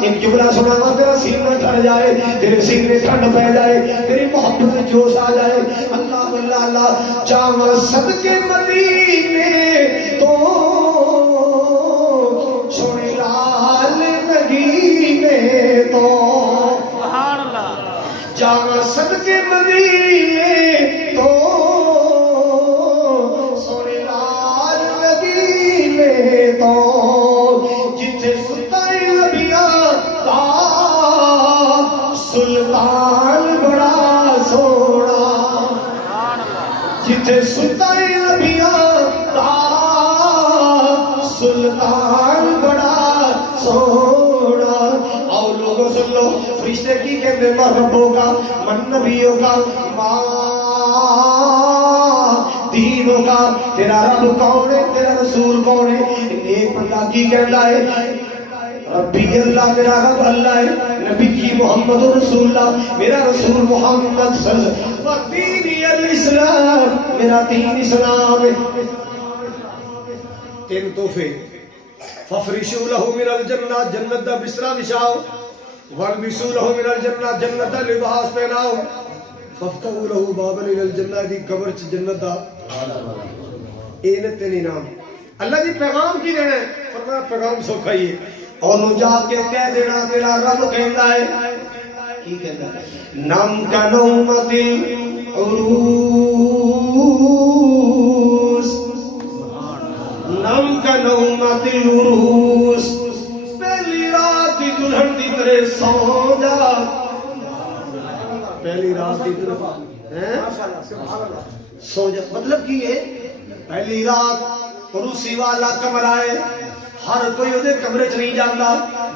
ایک جملہ سنا وا تیرا سینہ ٹھنڈ جائے تیرے سینے ٹھنڈ پہ جائے تیری محبت میں جوش آ جائے. اللہ اللہ اللہ جاواں صدقے مدینے تو سونے لال نگینے تو جاواں صدقے مدینے تو سونے لال نگینے تو جتھے ستائے نبیاں دا سلطان بڑا سونا جتھے ستائے نبیاں دا سلطان بڑا سونا. اور لوگوں سن لو فرشتے کی کہتے من ربوں کا من نبیوں کا ماں دینوں کا تیرا رب کون ہے تیرا رسول کون ہے. ایک بندہ کی کہتا ہے ربی اللہ میرا رب اللہ ہے نبی جی محمد رسول اللہ میرا رسول محمد صلی اللہ علیہ وسلم دینی الاسلام میرا دین اسلام ہے. تین تحفے ففرشوا له من الجنہ جنت دا بستر بچھاؤ والبسوا له من الجنہ جنت دا لباس پہناؤ ففتحوا له بابا الى الجنہ دی قبر چ جنت دا اے نے تین انعام. اللہ دی پیغام کی دینا ہے فرمایا پیغام سوکھا ہی ہے اور نو جا کے کہہ دینا میرا رب کہندا ہے کی کہندا ہے نم کا نومت العروس نم کا نومت العروس پہلی رات دی دلہن دی طرح سو جا. پہلی رات دی دلہن سو جا مطلب کی ہے پہلی رات عروسی والا کمرہ ہے ہر کوئی وہ کمرے چ نہیں جانا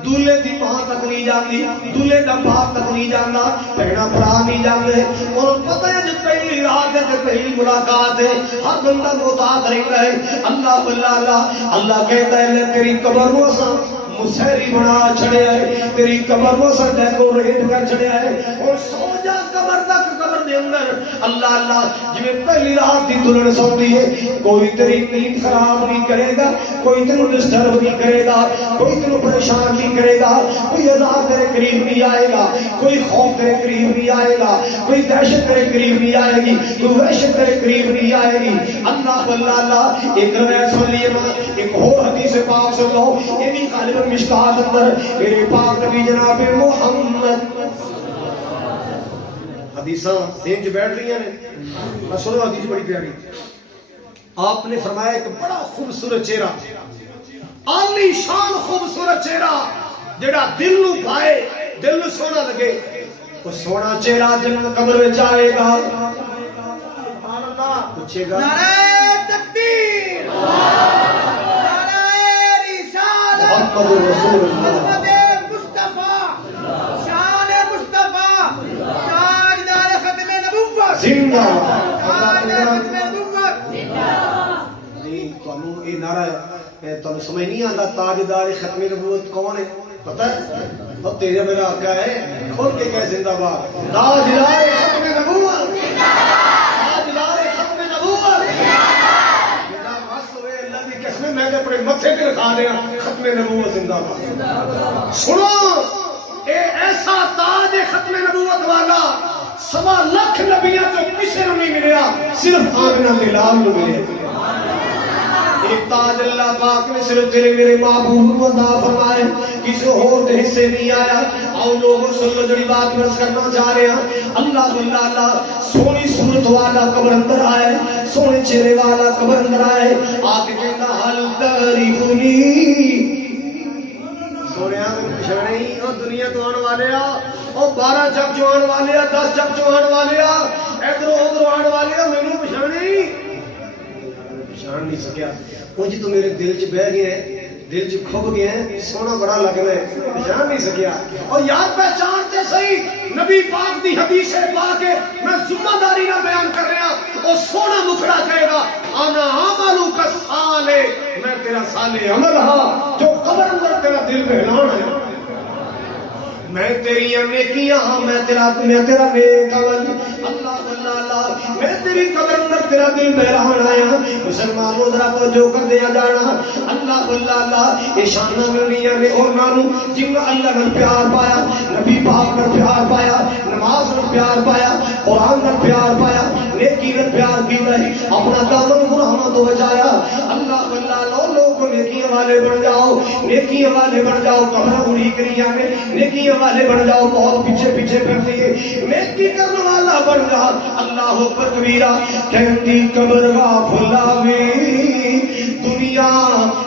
دولے دی ماں تک نہیں جاندی دولے دا باپ تک نہیں جانا بہنا بھرا نہیں جاندے. اور پتہ ہے جب پہلی رات ہے تو پہلی ملاقات ہے ہر بندہ محتاط رہتا ہے. اللہ اللہ اللہ اللہ کہتا ہے تیری قبر کو اساں مسحری بنا چھڑیا ہے تیری قبر کو اساں ڈیکوریٹ کر چھڑیا ہے اور سو جا قبر تک قبر دے اندر. اللہ اللہ جویں پہلی رات دی دلہن سوندی ہے کوئی تیری نیند خراب نہیں کرے گا کوئی تینوں ڈسٹرب نہیں کرے گا کوئی تینوں پریشان نہیں کرے گا کوئی عذاب تیرے قریب نہیں آئے گا کوئی خوف تیرے قریب نہیں آئے گا کوئی دہشت تیرے قریب نہیں آئے گی کوئی وحشت تیرے قریب نہیں آئے گی. اللہ اللہ اللہ ایک روایت سن لیے نا ایک اور حدیث پاک سن لو یہ بھی غالباً مشکات اندر میرے پاک نبی جناب محمد حدیثاں ذہن چ بیٹھ رہی ہیں. سنو حدیث بڑی پیاری. آپ نے فرمایا ایک بڑا خوبصورت چہرہ عالی شان خوبصورت چہرہ جڑا دل نو پائے دل نو سونا لگے وہ سونا چہرہ جنت قبر وچ آئے گا. سبحان اللہ پوچھے گا نعرہ تکبیر نعرہ رسالت محمد رسول اللہ محمد مصطفیٰ شان زندہ تاج ختم نبوت نہیں تمہیں یہ نعرہ تمہیں سمجھ نہیں آتا تاجدار ختم نبوت کون ہے پتہ ہے تو تیرے میرا آقا ہے کھول کے کہہ زندہ باد تاجدار ختم نبوت تاجدار ختم نبوت میرا مس ہوئے اللہ دی قسم میں نے اپنے متھے پہ رکھا دیا ختم نبوت زندہ باد سنو اے ایسا تاج ختم نبوت والا 1.25 لاکھ نبیوں تو کسی نے نہیں ملیا صرف آمنہ بلال نے ملے ایک تاج اللہ پاک نے صرف تیرے میرے محبوب کو عطا فرمائے کسی اور دے حصے نہیں آیا آؤ لوگوں سن لو جڑی بات میں کرنا چاہ رہے ہیں اللہ اللہ سونی صورت والا قبر اندر آئے سونے چہرے والا قبر اندر آئے آ کے کہتا حل تعریفنی سونیا میں پچھانے ہی اور دنیا تو آنے والے اور 12 جب جو آنے والے 10 جب جو آنے والے ادھر ادھر آنے والے مینوں پچھانے ہی پہچان نہیں سکیا کچھ تو میرے دل چ بہ گئے ہیں دل چ کھب گئے ہیں سونا بڑا لگ رہا ہے پہچان نہیں سکیا اور یار پہچانتے صحیح نبی پاک دی حدیث پا کے میں ذمہ داری نہ بیان کر رہا اور سونا مکھڑا کہے گا انا عملو کا صالح میں تیرا صالح عمل ہاں جو قبر اندر تیرا دل بہلان ہے میں تیری نیکیاں ہاں میں تیرا نیک عمل اللہ میں تیری قبر اندر تیرا دل بہلان آیا مسلمانوں ذرا توجہ کر دیا جانا اللہ یہ شانہ ملنیاں نے اور نانو جن اللہ نے پیار پایا نبی پاک نے پیار پایا نماز نے پیار پایا قرآن نے پیار پایا نیکی نے پیار کیتا ہے اپنا دامن گناہوں تو بچایا اللہ لوگ نیکی والے بن جاؤ نیکی والے بن جاؤ قبر اڑی کریاں نے نیکی والے بن جاؤ بہت پیچھے پیچھے پھرتی ہے نیکی کرنے والا بن جا اللہ اکبر کبیرہ کہتی قبر غافلاوی دنیا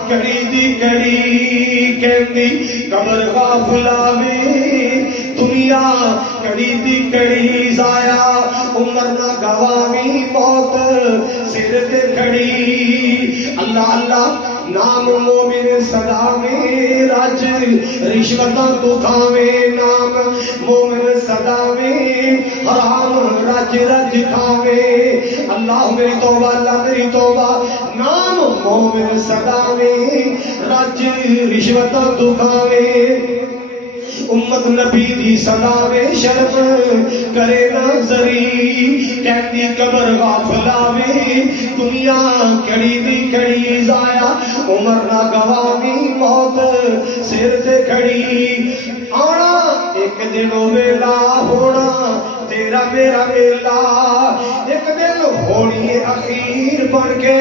کڑی دی کڑی کہتی قبر غافلاوی دنیا کڑی دی کڑی ضائع عمر نہ گوامی موت سر تے کھڑی اللہ نام مومن صدا میں رج رشوتاں تو کھاویں نام مومن صدا میں حرام رج کھاویں اللہ میری توبہ اللہ میری توبہ نام مومن صدا میں رج رشوتاں تو کھاویں امت نبی دی صدا میں شرف کرے ناظری کہتی قبر غافلاوی دنیا کڑی دی کڑی ضائع عمر نہ گوامی موت سر تے کھڑی آنا ایک دن ویلا ہونا تیرا میرا میلا ایک دن ہونی اخیر بن کے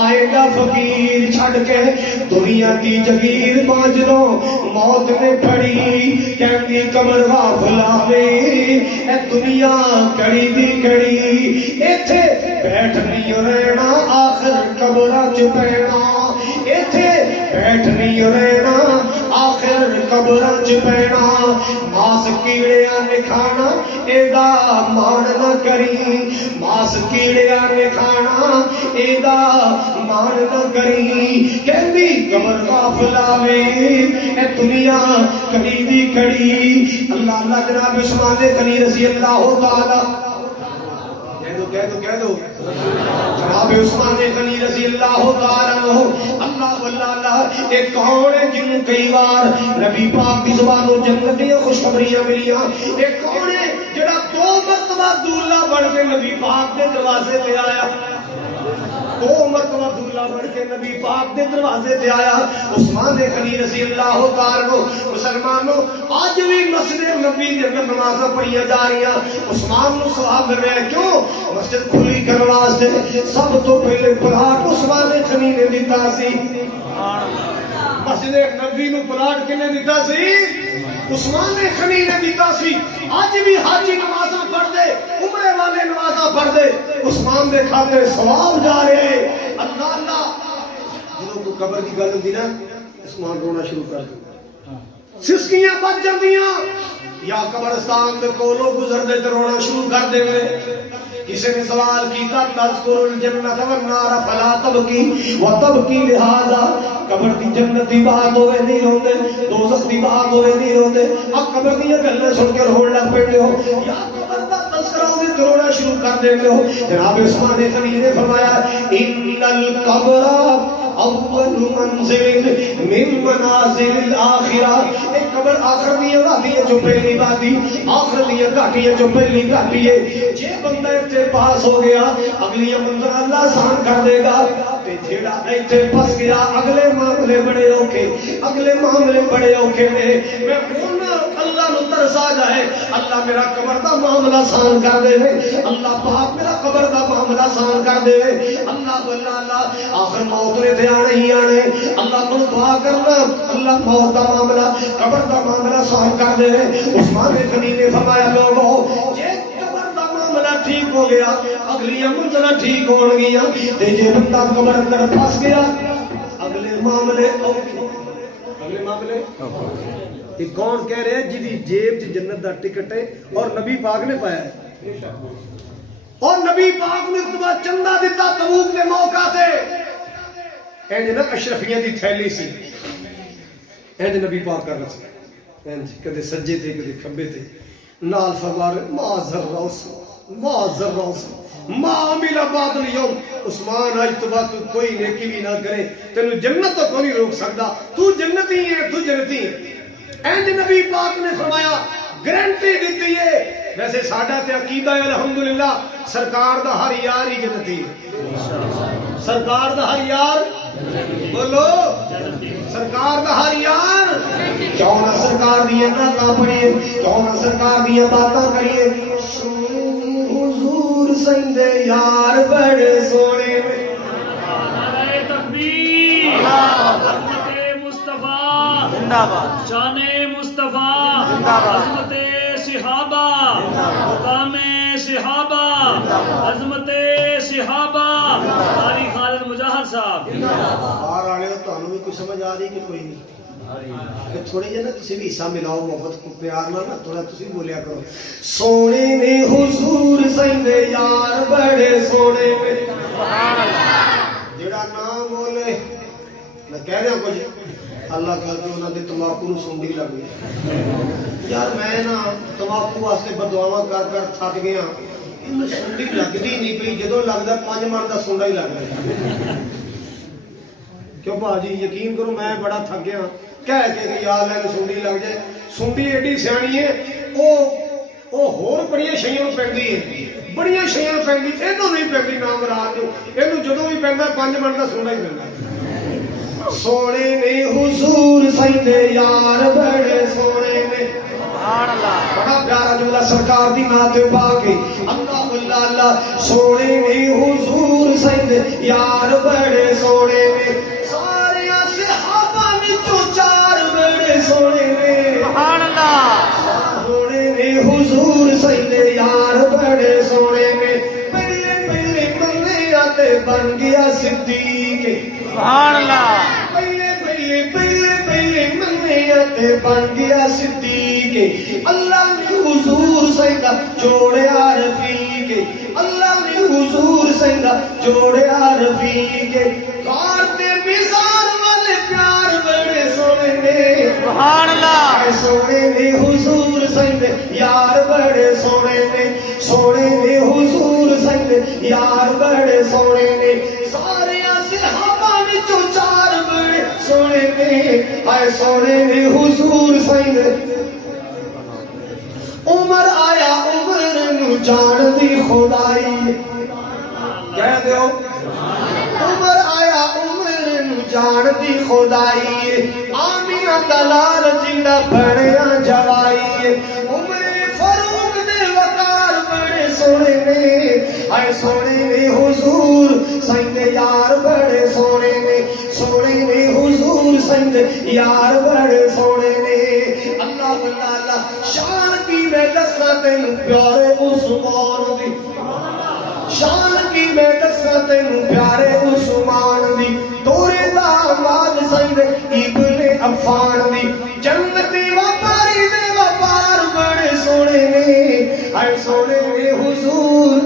آئے گا فقیر چھڑ کے دنیا دی جگیر باج دو موت نے پھڑی کہندی قبر غافلاوی اے دنیا کڑی دی کڑی ایتھے بیٹھ نہیں رہنا آخر قبراں چ پینا ایتھے بیٹھ نہیں رہنا آخر قبراں چ پینا ماس کیڑیاں نے کھانا ایدا مان نہ کری ماس کیڑیاں نے کھانا ایدا مان نہ کری کہندی قبر غافلاوی اے دنیا کڑی دی کڑی اللہ جناب عثمان غنی رضی اللہ تعالی کہہ دو جناب عثمان غنی رضی اللہ تعالی عنہ اللہ ایک کون ہے جن کئی بار نبی پاک کی زبانوں جنت دی خوشخبریاں ملیاں ایک کون ہے جڑا 2 مرتبہ دولہا بن کے نبی پاک دے دروازے تے آیا 2 مرتبہ دولہا بن کے نبی پاک دے دروازے تے آیا عثمان غنی رضی اللہ تعالی عنہ مسلمانوں آج بھی مسجد نبی دے اندر نمازاں پڑھیاں جا رہیاں عثمان نو ثواب مل رہا ہے کیوں مسجد کھلی کرنے واسطے سب تو پہلے پلاٹ عثمان غنی نے دیتا سی مسجد نبی نو پلاٹ کنے دیتا سی عثمان غنی نے دیتا سی آج بھی حاجی نمازاں پڑھ دے عمرے والے نمازاں پڑھ دے عثمان دے کھاتے ثواب جا رہے اللہ جنہوں کو قبر کی گل ہوندی نا عثمان رونا شروع کر دے سسکیاں بچ جاندیاں یا قبرستان دے کولوں گزر دے تے رونا شروع کر دے کسی نے سوال کیتا تذکر الجنت والنار فلا تبکی وتبکی لہذا قبر دی جنت دی بات ہوئے نہیں روندے دوزخ دی بات ہوئے نہیں روندے اب قبر دی گلاں سن کے رونے لگ پے ہو یا قبر دا تذکرہ میں کرونا شروع کر دیتے ہو. جناب عثمان غنی نے فرمایا ان القبر اول منزل من منازل الاخرہ. ایک قبر آخرت دی وادی ہے جو پہلی وادی، آخرت دی گھاٹی ہے جو پہلی گھاٹی ہے. جے بندہ اتنے پاس ہو گیا اگلی منزل اللہ آسان کر دے گا، تے جیڑا اتنے پھس گیا اگلے معاملے بڑے اوکھے، اگلے معاملے بڑے اوکھے نے. میں بولنا اللہ نو ترس آ جائے اللہ میرا قبر دا معاملہ آسان کر دے، اللہ پاک میرا قبر دا معاملہ آسان کر دے. اللہ اللہ آخر موت نے دھیان نہیں آنے. اللہ کو دعا کرنا اللہ موت دا معاملہ قبر دا معاملہ آسان کر دے. عثمان غنی نے فرمایا لوگوں جے قبر دا معاملہ ٹھیک ہو گیا اگلی منزلیں ٹھیک ہون گیاں، تے جے بندہ قبر اندر پھس گیا اگلے معاملے اوکھے، اگلے معاملے یہ کون کہہ رہے ہیں جی جیب چ جنت دا ٹکٹ ہے اور نبی پاک نے پایا ہے. اور نبی پاک نے تمہا چندہ دیتا تبوک کے موقع تے اینج نا اشرفیاں دی تھیلی سی اینج نبی پاک کر رہا سی اینج کدے سجے تے کدے کھبے تے نال فرما رہے ما ذروس ما عمل بعد اليوم. عثمان آج تو بات کوئی نیکی بھی نہ کرے تینو جنت تو کوئی روک سکتا، تو جنتی ہے، تو جنتی ہے. اینج نبی پاک نے فرمایا گارنٹی دیتی ہے. ویسے ساڈا تے عقیدہ ہے الحمدللہ سرکار دا ہر یار ہی جنتی ہے. سرکار دا ہر یار بولو سرکار دا ہر یار. کیوں نہ سرکار دی نعتاں پڑھیے، کیوں نہ سرکار دی باتاں کریے. حضور سیندے یار بڑے سونے میں نعرہ تکبیر، عظمت مصطفیٰ زندہ باد، شان مصطفیٰ زندہ باد، عظمت صحابہ، مقام صحابہ، عظمت صحابہ. قاری خالد مجاہد صاحب باہر آنے تو تانوں بھی کچھ سمجھ آ رہی کہ کوئی نہیں؟ کہ تھوڑے جے نا تسی بھی حصہ ملاؤ محبت کو پیار نہ نا تھوڑا تسی بولیا کرو. سونے نے حضور سیندے یار بڑے سونے میں. سبحان اللہ. جڑا نام بولے میں کہہ رہا کچھ اللہ کر کے انہاں دے تمباکو نو سونڈی لگ گئی. یار میں نا تمباکو واسطے بددعاواں کر کر تھک گیا، اینوں سونڈی لگدی نہیں پئی. جدوں لگدا 5 من دا سونڈا ہی لگ گیا. کیوں بھاجی یقین کرو میں بڑا تھک گیا کہہ کے کہ یار میں سونڈی لگ جائے. سونڈی ایڈی سیانی ہے وہ ہور بڑی شیاں پیندی ہے، بڑی شیاں پیندی اینوں نہیں پیندی نام رات نو. اینوں جدوں بھی پیندا 5 من دا سونڈا ہی پیندا. سونے نے حضور سیندے یار بڑے سونے میں. سبحان اللہ. بڑا پیارا جملہ سرکار دی نعت پا کے اللہ اللہ اللہ. سونے نے حضور سیندے یار بڑے سونے میں. سارے صحابہ وچوں 4 بڑے سونے میں. سبحان اللہ. سونے نے حضور سیندے یار بڑے سونے میں. پہلے پہلے منیا تے بن گیا صدیق. سبحان اللہ. پہلے پہلے پہلے پہلے منیا تے بن گیا صدیق. اللہ نے حضور سیندہ جوڑیا رفیق. اللہ نے حضور سیندہ جوڑیا رفیق. غار تے مزار والے پیار بڑے سونے نے. سبحان اللہ. سونے نے حضور سیندے یار بڑے سونے نے. سونے نے حضور سیندے یار بڑے سونے نے. سارے صحابہ وچوں 4 بڑے سونے نے. آئے سونے نے حضور سیندے. عمر آیا عمر نو جان دی خدائی. کہہ دیو عمر آیا عمر نو جان دی خدائی. آمینہ دلال جنہ بڑیا جوائی. عمر فاروق دے وقار بڑے سونے نے. آئے سونے نے حضور سیندے یار بڑے سونے نے. سونے نے حضور سیندے یار بڑے سونے نے. اللہ اللہ اللہ. شان کی میں دسا تینوں پیارے عثمان دی. شان کی میں دسا تینوں پیارے عثمان دی. تورے داماد سیندے ابن عفان دی. جنتی وپاری دے وپار بڑے سونے نے. آئے سونے نے حضور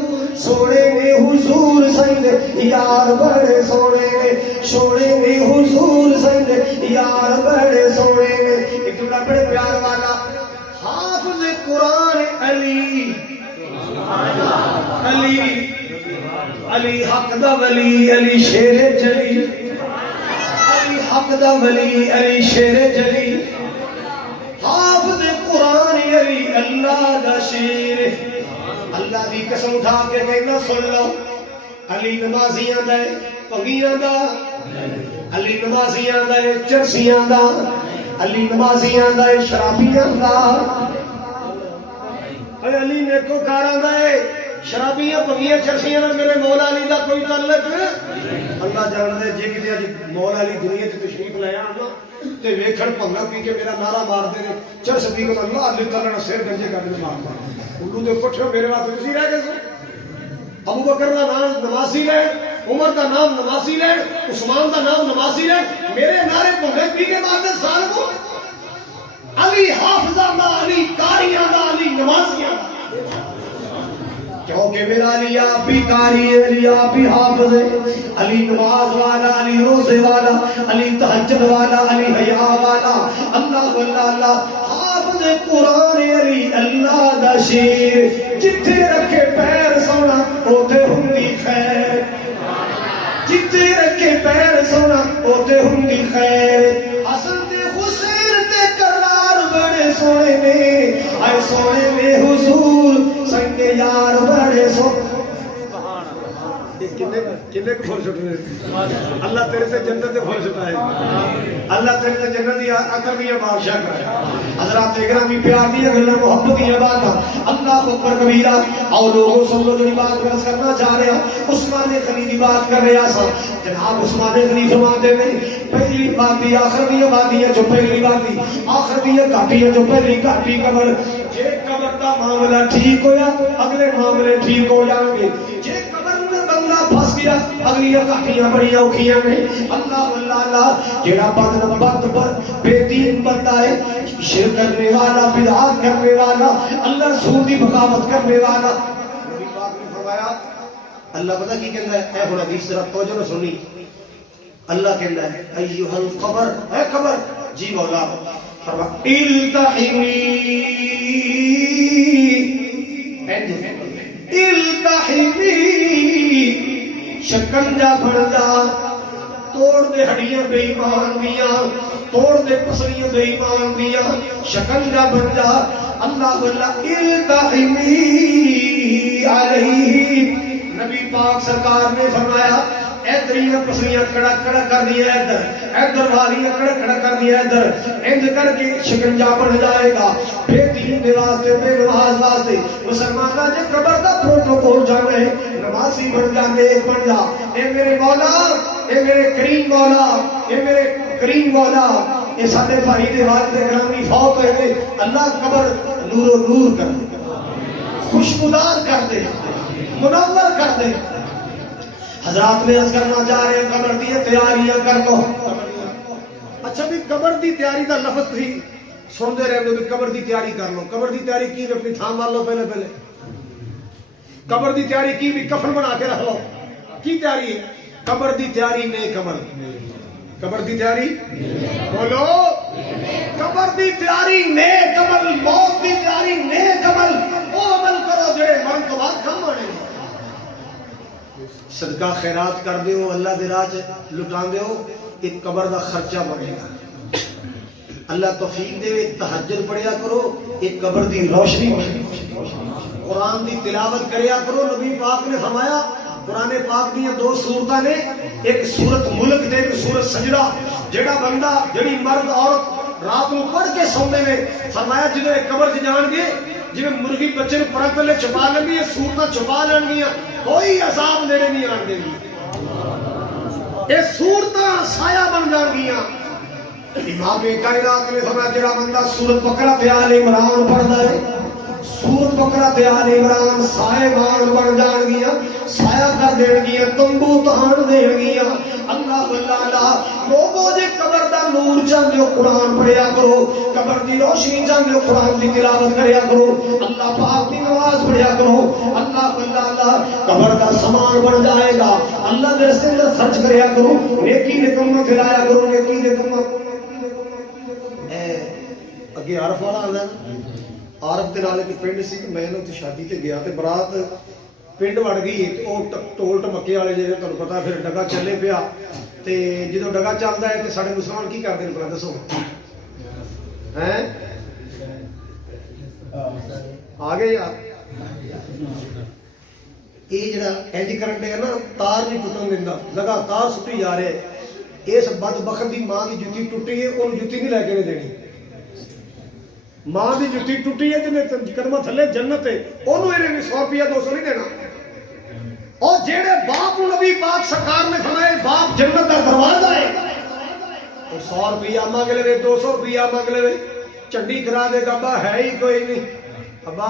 سونے نے حضور سیندے یار بڑے سونے نے. سونے نے حضور سیندے یار بڑے سونے نے. ایک جملہ بڑے پیار والا. حافظ قرآن علی علی علی حق دا ولی علی شیر جلی علی حق دا ولی علی شیر جلی حافظ قرآن علی اللہ دا شیر اللہ دی قسم اٹھا کے کہنا سن لو علی نمازیاں دا پگیاں دا علی نمازیاں دا چرسیاں دا علی نمازیاں دا شرابیاں دا علی نیکو کاراں دا شرابیاں پگیاں چرسیاں دا میرے مولا علی دا کوئی تعلق اللہ جاندا ہے جے کدی اج مولا علی دنیا تے تشریف لے آنا تے ویکھن بھنگا پی کے میرا نعرہ مار دے نے چرس پی کے اللہ علی تعالی نے سر گنجے کر کے مار الو دے پٹھے میرے واسطے تسی رہ گئے سو ابو بکر دا نام نمازی لے عمر دا نام نمازی لے عثمان دا نام نمازی لے میرے نعرے بھنگے پی کے مار دے سال کو علی حافظاں دا علی قاریاں دا علی نمازیاں دا کیونکہ میرا علی آپ بھی قاری ہے علی آپ بھی حافظ ہے علی نماز والا علی روزے والا علی تہجد والا علی حیا والا اللہ واللہ اللہ حافظ قرآن علی اللہ دا شیر جتھے رکھے پیر سونا اوتھے ہوندی خیر جتھے رکھے پیر سونا اوتھے ہوندی خیر حسن تے حسین تے کرار بڑے سونے نے آئے سونے نے حضور سنگ یار بڑے سو کنے پھول چھٹنے اللہ تیرے سے جنت دے پھول چھٹائے اللہ تیرے سے جنت دی عطر دی بادشاہ کرے حضرات اکرامی پیار دی گلاں محبت دی بات اللہ اکبر کبیرہ اور لوگوں سنو جو بات عرض کرنا چاہ رہے ہیں عثمان غنی دی بات کر رہے ہیں جناب عثمان غنی فرماتے ہیں پہلی بات دی آخر دی بات دی جو پہلی بات دی آخر دی گھاٹی جو پہلی گھاٹی قبر جے قبر دا معاملہ ٹھیک ہویا اگلے معاملے ٹھیک ہو جائیں گے جے قبر میں بندہ پھنس گیا اگلی گھاٹیاں بڑی اوکھیاں نے اللہ واللہ اللہ جیڑا بد بے دین بندہ ہے شرک کرنے والا بدعات کرنے والا اللہ رسول دی بغاوت کرنے والا نبی پاک نے فرمایا اللہ پتہ کی کہندا ہے اے ہن حدیث ذرا توجہ نہ سنی اللہ کہندا ہے ایھا القبر اے قبر جی مولا فرمایا التحمی التحمی شکنجا بڑھدا توڑ دے ہڈیاں بے ایمان دیاں توڑ دے پسلیاں بے ایمان دیاں شکنجا بن جا اللہ واللہ التحمی علیہ نبی پاک سرکار نے فرمایا ادھریاں پسلیاں کڑا کڑا کر دیا ادھر ادھر والیاں کڑا کڑا کر دیا ادھر انج کر کے شکنجا بن جائے گا بے دین دے واسطے بے نماز واسطے مسلماناں جے قبر دا پروٹوکول جانے نمازی بن جاندے ایک بن جا اے میرے مولا اے میرے کریم مولا اے میرے کریم مولا اے ساڈے بھائی دے والد گرامی فوت ہوئے نے اللہ قبر نور و نور کر دے خوشبودار کر دے منور کر دے حضرات میں عرض کرنا چاہ رہے ہیں قبر دی تیاریاں کر لو اچھا بھی قبر دی تیاری دا لفظ تھی سن دے رہے بھی قبر دی تیاری کر لو قبر دی تیاری کی بھی اپنی تھام مار لو پہلے قبر دی تیاری کی بھی کفن بنا کے رکھ لو کی تیاری ہے قبر دی تیاری نیک عمل قبر دی تیاری بولو قبر دی تیاری نیک عمل موت دی تیاری نیک عمل وہ عمل کرو جڑے مرن تو بعد کم آنے صدقہ خیرات کر دیو اللہ دے راہ لٹان دیو ایک قبر دا خرچہ بڑھے گا اللہ توفیق دے تہجد پڑھیا کرو ایک قبر دی روشنی قرآن دی تلاوت کریا کرو نبی پاک نے فرمایا قرآن پاک دی دو صورتاں نے ایک سورت ملک دے ایک سورت سجدہ جڑا بندہ جڑی مرد عورت رات کو پڑھ کے سوندے نے فرمایا جدوں ایک قبر چ جان گے جی مرغی بچے نے پرت لے چھپا لیں گی سورتاں چھپا لیں گی کوئی عذاب میرے نہیں آن دے گی یہ سورتاں سایہ بن جان گیاں امام کائنات نے فرمایا جڑا بندہ سورت بقرہ تے آل عمران پڑھدا ہے سورت بقرہ تے آل عمران سائے بان بن جان گیاں سایہ کر دین گیاں تمبو تان دین گیاں اللہ واللہ اللہ لوگوں جے قبر دا نور چاہندے ہو قرآن پڑھیا کرو قبر دی روشنی چاہندے ہو قرآن دی تلاوت کریا کرو اللہ پاک دی نماز پڑھیا کرو اللہ واللہ اللہ قبر دا سامان بن جائے گا اللہ دے راستے اندر خرچ کریا کرو نیکی دے کم میں پھرایا کرو نیکی دے کم اگے عارف والا آندا عارف دے نال ایک پنڈ سی میں انہاں دی شادی تے گیا تے برات ਪਿੰਡ ਵੜ ਗਈ ਤੇ ਉਹ ਢੋਲ ਢਮੱਕੇ ਵਾਲੇ ਜਿਹੜੇ ਤੁਹਾਨੂੰ ਪਤਾ ਫਿਰ ਡਗਾ ਚੱਲੇ ਪਿਆ ਤੇ ਜਦੋਂ ਡਗਾ ਚੱਲਦਾ ਹੈ ਤੇ ਸਾਡੇ ਮੁਸਲਮਾਨ ਕੀ ਕਰਦੇ ਨੇ ਭਲਾ ਦੱਸੋ ਹੈ ਆ ਗਏ ਯਾਰ ਇਹ ਜਿਹੜਾ ਇੰਜ ਕਰਨ ਦੇ ਨਾ ਤਾਰ ਨਹੀਂ ਟੁੱਟਣ ਦਿੰਦਾ ਲਗਾਤਾਰ ਸੁੱਟੀ ਜਾ ਰਿਹਾ ਇਸ ਬਦਬਖਤ ਦੀ ਮਾਂ ਦੀ ਜੁੱਤੀ ਟੁੱਟੀ ਹੈ ਉਹਨੂੰ ਜੁੱਤੀ ਨਹੀਂ ਲੈ ਕੇ ਦੇਣੀ ਮਾਂ ਦੀ ਜੁੱਤੀ ਟੁੱਟੀ ਹੈ ਜਿਹਨੇ ਕਦਮਾਂ ਥੱਲੇ ਜੰਨਤ ਹੈ ਉਹਨੂੰ ਇਹਨੇ 100 ਰੁਪਇਆ 200 ਨਹੀਂ ਦੇਣਾ اور جیڑے باپ نبی پاک سرکار نے فرمایا باپ جنت کا دروازہ ہے وہ 100 روپیہ مانگ لے 200 روپیہ مانگ لے چنڈی کرا دے گا ابا ہے ہی کوئی نہیں ابا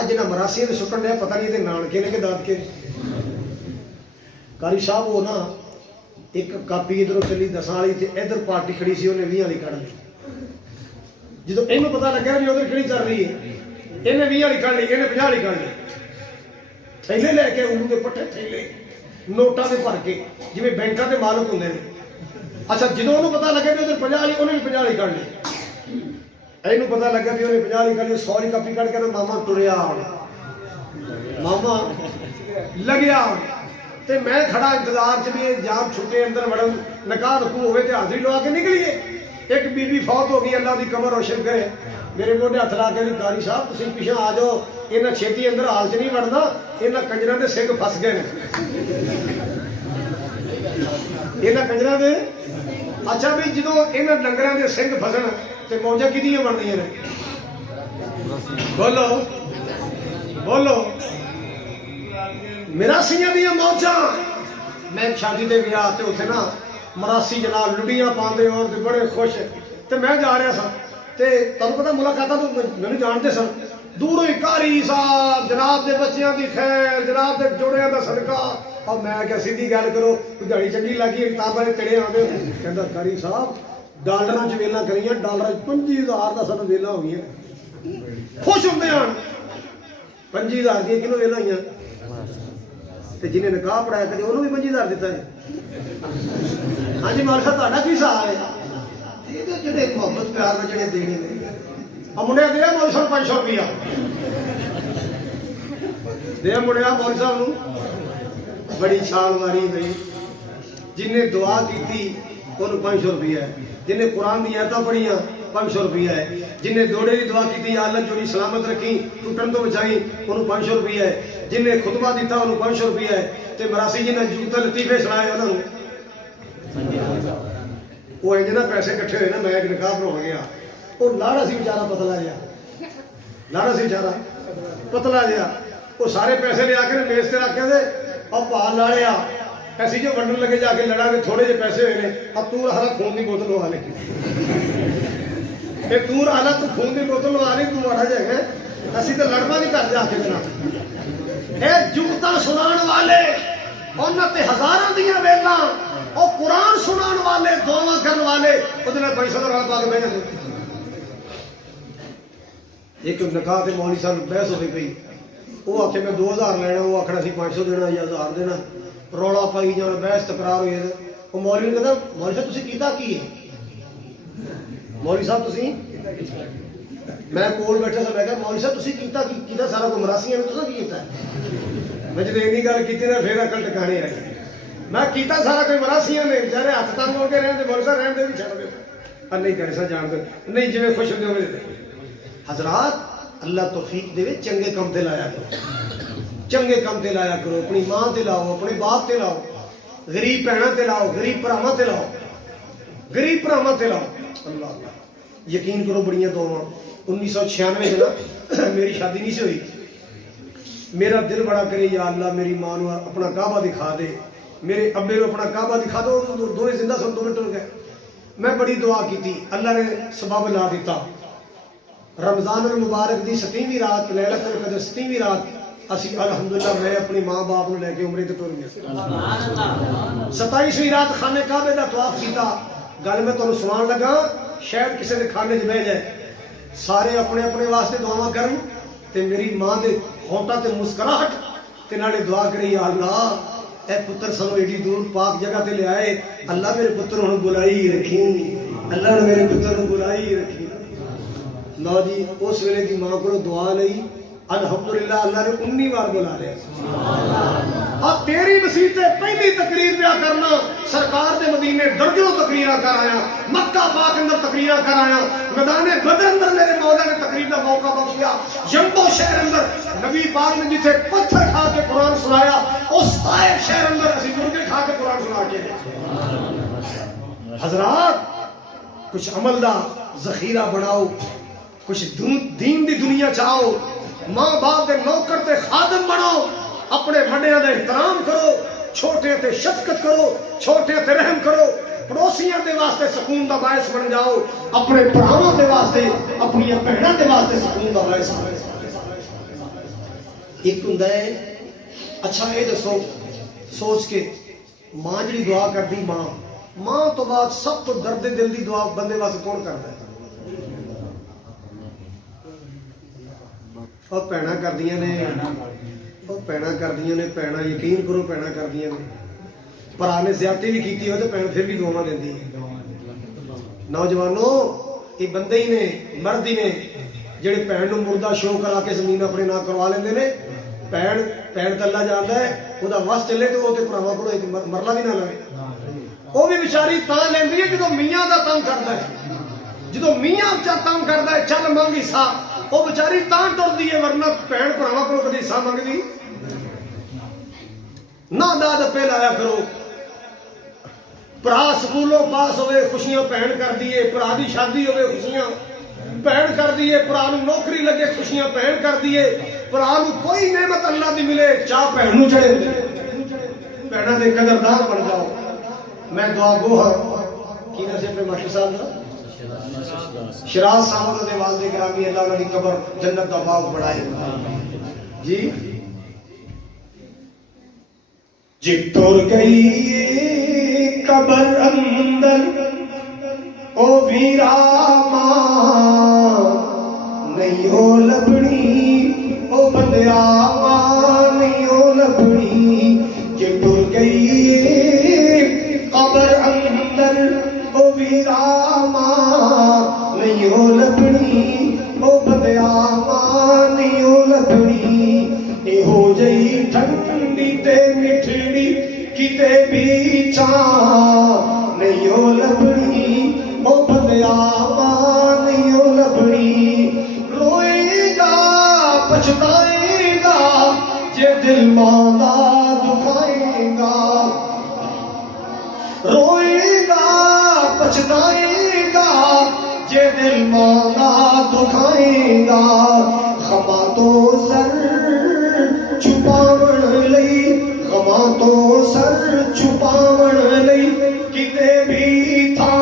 اج نہ مراسی نے سٹن دیا پتہ نہیں تے نانکے نے کہ داد کے قاری صاحب وہ نا ایک کاپی ادھر چلی 10 والی تے ادھر پارٹی کھڑی سی انہیں 20 والی کھڑ لی جدوں اینوں پتہ لگا بھی ادھر کھڑی چل رہی ہے انہیں 20 والی کھڑ لی انہیں 50 والی کھڑ لی تھیلے لے کے اولو دے پٹھے تھیلے نوٹاں دے بھر کے جویں بینکاں دے مالک ہوندے نے اچھا جدوں انہوں پتہ لگے بھی ادھر 50 والی انہیں بھی 50 والی کھڑ لی اینوں پتہ لگا بھی انہیں 50 والی کھڑ لی 100 والی کاپی کھڑ کے نا ماما ٹریا ماما لگیا تے میں کھڑا انتظار چ بھی جام چھٹے اندر وڑن نکاح رکوع ہوئے تے حاضری لوا کے نکلیے ایک بی بی فوت ہو گئی اللہ دی قبر روشن کرے میرے گوڈے ہاتھ لا کے قاری صاحب تسی پیچھے آ جاؤ انہاں چھیتی اندر حال چ نہیں وڑنا انہاں کنجراں دے سنگ پھس گئے نے انہاں کنجراں دے اچھا بھی جدوں انہاں ڈنگراں دے سنگ پھسن تے موجاں کدیاں بندیاں نے بولو بولو مراسیاں دیاں موجاں میں شادی دے گیا تے اوتھے نا مراسی جناب لڈیاں پاندے اور تے بڑے خوش تے میں جا رہا سا تے تانوں پتہ ملاقاتاں تو مینوں جانتے سن دوروں ہی قاری صاحب جناب دے بچیاں دی خیر جناب دے جوڑیاں دا صدقہ اور میں کہ سیدھی گل کرو کوئی دہاڑی چنگی لگی کتاباں دے تڑے آندے کہندا قاری صاحب ڈالراں چ ویلاں کریاں ڈالراں 25000 دا سانوں ویلاں ہو گئیاں خوش ہوندے ہن 25000 دی کلو ویلاں ہوئیاں تے جنہیں نکاح پڑھایا کدے انہوں بھی 25000 دیتا ہے ہاں جی مال صاحب تہاڈا کی حساب ہے یہ جڑے محبت پیار نال جڑے دینے نے منڈیا دیا مول صاحب 500 روپیہ دیا منڈیا مول صاحب نو بڑی چھال ماری گئی جن نے دعا کی انہوں 500 روپیہ ہے جن نے قرآن دی آیتاں پڑھیاں 500 روپیہ ہے جن نے دوڑے کی دعا کی یا اللہ جوڑی سلامت رکھی ٹوٹن تو بچائی انہوں 500 روپیہ ہے جن نے خطبہ دیتا انہوں 500 روپیہ ہے تے مراسی جن نے جوتا لطیفے سنائے انہوں وہ انجنا پیسے کٹھے ہوئے نا میں ایک نکاح بنا گیا اور لاڑا سی بیچارہ پتلا جا لاڑا سی بیچارہ پتلا جا وہ سارے پیسے لے آ کے میز سے رکھ دے اور پال لاڑیا ایسی جو ونڈن لگے جا کے لڑا کے تھوڑے جے پیسے ہوئے نے اب تو رہا خون کی بوتل لوا لے تو رہا تو خون کی بوتل لوا لے تو آڑا جائے گا اسی تو لڑما نہیں کر جا کے دینا اے جوتا سنان والے انہاں تے ہزاراں دیاں ویلاں اور قرآن سنان والے دعا کرن والے اودے نال پیسہ دا رل پا کے بیٹھ جاندے ایک نکاح تے مولوی صاحب بحث ہوئی پئی وہ آخے میں 2000 لینا وہ آخنا سی 500 دینا یا 1000 دینا رولا پائی جان بحث تکرار ہوئی وہ مولوی نے کہا مولوی صاحب تسی کیتا کی ہے مولوی صاحب تسی میں کول بیٹھا سا میں کہا مولوی صاحب تسی کیتا سارا کو مراسیاں نے تساں کی کیتا ہے میں جب اینی گل کیتی نا پھر عقل ٹکانے آئی میں کیتا سارا کوئی مراسیاں نے بیچارے ہاتھ تنگ ہو کے رہن دے مولوی صاحب رہن دے بھی چھڈ دے نہیں کرے سا جان دے نہیں جویں خوش ہوندے ہوئے حضرات اللہ توفیق دے چنگے کم تے لایا کرو چنگے کم تے لایا کرو اپنی ماں تے لاؤ اپنے باپ تے لاؤ غریب بہناں تے لاؤ غریب بھراواں تے لاؤ غریب بھراواں تے لاؤ اللہ اللہ یقین کرو بڑیاں دعاواں 1996 نا میری شادی نہیں سی ہوئی میرا دل بڑا کرے یا اللہ میری ماں نو اپنا کعبہ دکھا دے میرے ابے نو اپنا کعبہ دکھا دو دوویں زندہ سن 2 منٹ ہو گئے میں بڑی دعا کی اللہ نے سبب لا دیتا رمضان المبارک دی 7ویں رات لیلۃ القدر 7ویں رات اسی الحمدللہ میں اپنی ماں باپ نو لے کے عمرے تے ٹر گیا 27ویں رات خانے کعبے دا طواف کیتا گل میں تانوں سنان لگا شاید کسی دے کھانے چ بہ جائے سارے اپنے اپنے واسطے دعاواں کرن تے میری ماں دے ہونٹاں تے مسکراہٹ تے نالے دعا کرے یا اللہ اے پتر سانو ایڈی دور پاک جگہ تے لے آئے اللہ میرے پتر نو بلائی رکھی اللہ نے میرے پتر نو بلائی رکھی لو جی اس ویلے دی ماں کو دعا لئی الحمدللہ اللہ نے 19 بار بلا لیا. اب تیری مسیح سے پہلی تقریر پہ کرنا سرکار دے مدینے درجنوں تقریرہ کر آیا, مکہ پاک اندر تقریرہ کر آیا, میدان بدر اندر میرے مولا نے تقریر کا موقع بخشیا, جنگو شہر اندر نبی پاک نے جسے پتھر کھا کے قرآن سنایا اس طائف شہر اندر اسی مرغے کھا کے قرآن سنا کے. حضرات کچھ عمل دا ذخیرہ بناؤ, کچھ دین دی دنیا چاہو, ماں باپ دے نوکر تے خادم بناؤ, اپنے بڑیاں دا احترام کرو, چھوٹے تے شفقت کرو, چھوٹے تے رحم کرو, پڑوسیاں دے واسطے سکون دا باعث بن جاؤ, اپنے بھراواں دے واسطے اپنی بہناں دے واسطے سکون دا باعث بن جاؤ. ایک ہوندا ہے اچھا یہ دسو سوچ کے ماں جڑی دعا کردی ماں تو بعد سب تو درد دل دی دعا بندے واسطے کون کردا ہے؟ اور پینا کردیاں نے, اور پینا کردیاں نے, پینا یقین کرو پینا کردیاں نے. بھرا نے زیادتی بھی کیتی ہو تو پینا پھر بھی دعا دیندی ہے. نوجوانوں یہ بندے ہی نے مرد ہی نے جڑے بھن نو مردہ شو کرا کے زمین اپنے نام کروا لیندے نے. بھن تے اللہ جاندا ہے وہ وس چلے تو وہ بھراواں کولوں ایک مرلا بھی نہ لے. وہ بھی بیچاری تاں لیندی ہے جدوں میاں دا تنگ کردا ہے, جدوں میاں تنگ کردا ہے چل منگ حصہ, وہ بیچاری تاں ٹردی ہے, ورنہ بھن بھراواں کولوں کدی حصہ منگدی نہ. داد پہ لایا کرو. بھرا سکولوں پاس ہوئے خوشیاں بھن کر دیے, بھرا دی شادی ہوئے خوشیاں بھن کر دیے, بھرا نو نوکری لگے خوشیاں بھن کر دیے, بھرا نو کوئی نعمت اللہ دی ملے چاہ بھن نو چڑھے. بھناں دے قدردان بن جاؤ. میں دعا گو ہاں کی نہ سے پہ ماشاء صاحب دا شراز صاحب دے والد گرامی اللہ انہاں دی قبر جنت دا باغ بڑھائے. جی جی ٹر گئی قبر اندر او ویرا ماں نہیں ہو لبنی, او بندیا ماں نہیں ہو لبنی. جی ٹر گئی قبر اندر او ویرا ماں نہیں ہو لبنی, او بندیا ماں نہیں ہو لبنی. اے ہو جئی ٹھنڈی تے مٹھڑی کتے بھی چاں نہیں ہو لبنی, او بندیا ماں نہیں ہو لبنی. روئے گا پچھتائے گا جے دل ماں دکھائے گا, روئے گا پچھتائے گا جے دل ماں دکھائے گا. خما تو سر چھپاون لئی, خما تو سر چھپاون لئی کتے بھی تھا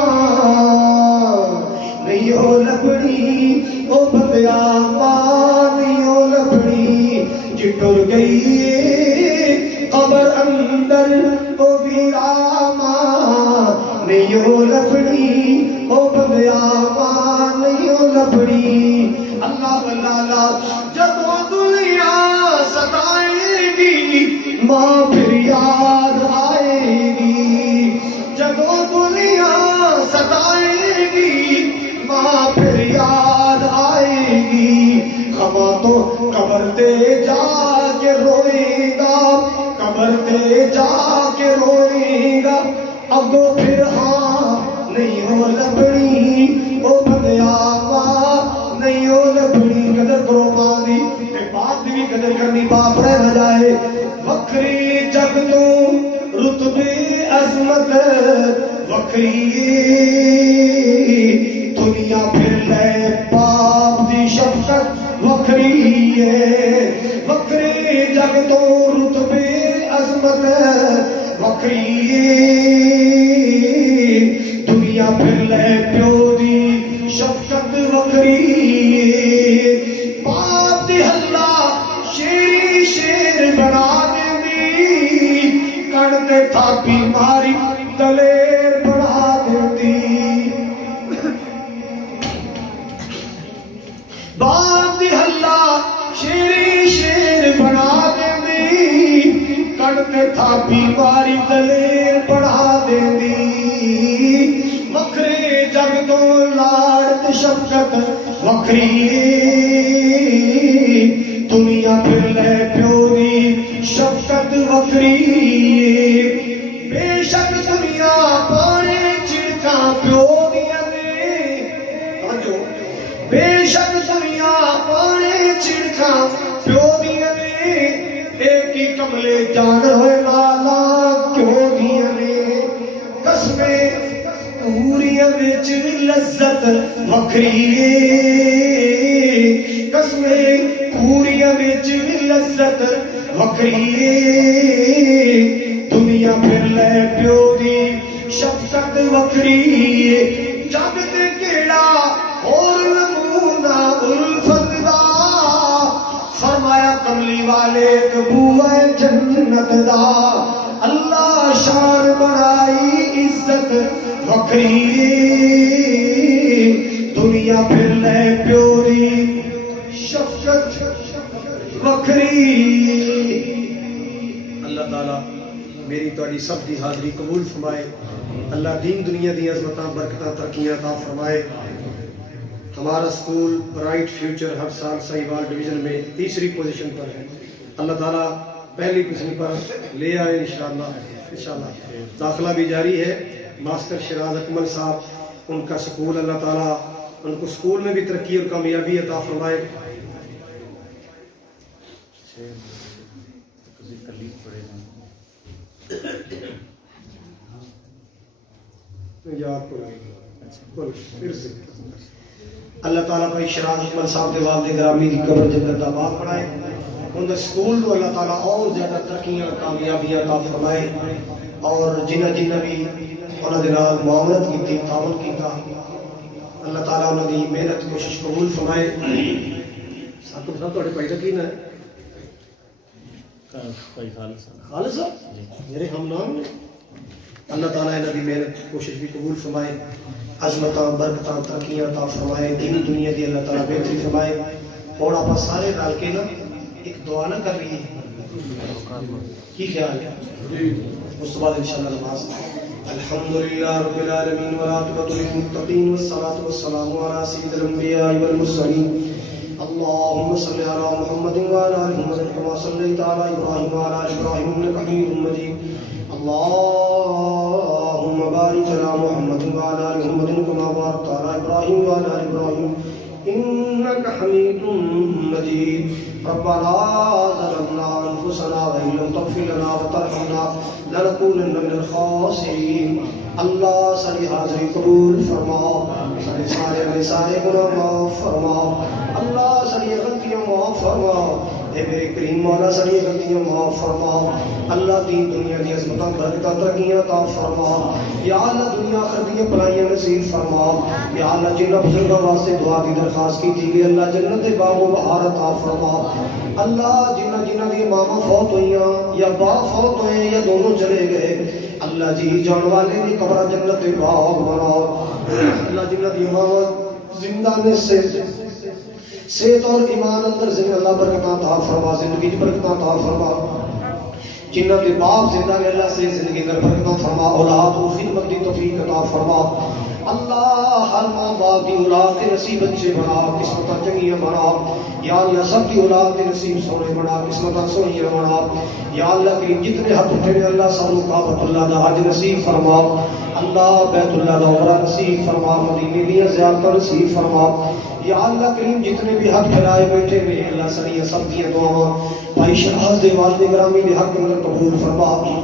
نہیں ہو لبنی, او بندیا ماں نہیں ہو لبنی. جی ٹر گئی قبر اندر او ویرا ماں نہیں ہو لبنی, او بندیا ماں نہیں ہو لبنی. اللہ اللہ جدوں دنیا ستائے گی ماں پھر یاد آئے گی, جدوں دنیا ستائے گی ماں پھر یاد آئے گی. خما تو قبر تے جا کے روئے گا, قبر تے جا کے روئے گا, اگو پھر ہاں نہیں ہو لبنی, او بندیا ماں نہیں ہو لبنی. قدر کرو ماں دی تے باپ دی بھی قدر کرنی, باپ رہ نہ جائے. وکھری جگ تو رتبے عظمت وکھری دنیا پھر لے باپ دی شفقت وکھری ہے. وکھری جگ تو رتبے عظمت وکھری دنیا پھر لے پیو دی شفقت وکھری. باپ دی ہلا شیری شیر بنا دیندی, کڑ تے تھاپی ماری دلیر بنا دیندی. باپ دی ہلا شیری شیر بنا دیندی, کڑ تے تھاپی ماری دلیر بنا دیندی. وکھرے جگ تو لاڑ تے شفقت وکھری لے پیو دی شفقت وکری بے شک دنیا پانے چڑکاں پیو دیاں نے توجہ بے شک دنیا پانے چڑکاں پیو دیاں نے ایک ہی کملے جانر ہوئے لالا کیوں دیاں نے قسمیں پوریاں وچ لذت وکری قسمیں پوریاں وچ لذت وکری دنیا پھر لے پیو دی شفقت وکری جگ تے کیڑا اور نمونہ الفت دا فرمایا کملی والے بوئے جنت دا اللہ شان بنائی عزت وکری دنیا پھر لے پیو دی شفقت وکری اللہ تعالیٰ میری تواڈی سب دی حاضری قبول فرمائے اللہ دین دنیا دی عظمتاں برکتاں ترقیاں عطا فرمائے ہمارا اسکول برائٹ فیوچر ہر سال سہیوال ڈویژن میں تیسری پوزیشن پر ہے اللہ تعالیٰ پہلی پوزیشن پر لے آئے انشاءاللہ داخلہ بھی جاری ہے ماسٹر شراز اکمل صاحب ان کا اسکول اللہ تعالیٰ ان کو اسکول میں بھی ترقی اور کامیابی عطا فرمائے یاد پھر سے اللہ تعالیٰ بھائی شراز اکمل صاحب کے والد گرامی کی قبر جنت آباد بنائے ان اسکول کو اللہ تعالیٰ اور زیادہ ترقیاں اور کامیابیاں عطا فرمائے اور جنہ بھی انہوں نے معاونت کی تعاون کیتا اللہ تعالیٰ انہوں نے محنت کوشش قبول فرمائے سب صاحب تھوڑے بھائی کا کی نا خالص میرے ہم نام نے اللہ تعالیٰ انہوں کی محنت کوشش بھی قبول فرمائے عظمتاں برکتاں ترقیاں عطا فرمائے دین دنیا دی اللہ تعالیٰ بہتری فرمائے اور آپ سارے رل کے نا ایک دعا نہ کر رہی ہے کی خیال ہے اس کے بعد انشاءاللہ نماز الحمدللہ رب العالمین والعاقبۃ للمتقین والصلاۃ والسلام علی سید الانبیاء والمرسلین اللهم صل على محمد وعلى ال محمد كما صليت على ابراهيم وعلى ال ابراهيم انك حميد مجيد اللهم بارك على محمد وعلى ال محمد كما باركت على ابراهيم وعلى ال ابراهيم انك حميد مجيد ربنا ظلمنا انفسنا وان لم تغفر لنا وترحمنا لنكونن من الخاسرين اللہ ساری حاضری قبول فرما سارے گناہ معاف فرما اللہ ساری غلطیاں معاف فرما اے میرے کریم مولا ساری غلطیاں معاف فرما اللہ دین دنیا دی عظمتاں برکتاں ترقیاں عطا فرما یا اللہ دنیا آخرت دی بھلائیاں نصیب فرما یا اللہ جنہ بزرگاں واسطے دعا کی درخواست کی تھی اللہ جنت دے باغ و بہار عطا فرما اللہ جنہ دی ماما فوت ہوئیاں یا باپ فوت ہوئے یا دونوں چلے گئے اللہ جی جان والے دی قبر جنت دے باغ بناؤ اللہ جنہ دی ماما زندہ نے صحت اور ایمان اندر سے اللہ برکتاں عطا فرما زندگی برکتاں عطا فرما جنہ کے باپ زندہ ہے اللہ سے زندگی در برکتاں فرما اولاد و خدمت دی توفیق عطا فرما اللہ ہر ماں باپ کی اولاد کے نصیب اچھے بنا قسمتاں چنگیاں بنا یا اللہ سب کی اولاد کے نصیب سونے بنا قسمتاں سونیاں بنا یا اللہ کریم جتنے حق اٹھے اللہ سب کعبۃ اللہ دا حج نصیب فرما اللہ بیت اللہ دا عمرہ نصیب فرما مدینے دی زیارت نصیب فرما یا اللہ کریم جتنے بھی حق پھیلائے بیٹھے ہوئے اللہ ساری سب کی دعاواں بھائی شہاز دے والد گرامی دے حق اندر قبول فرما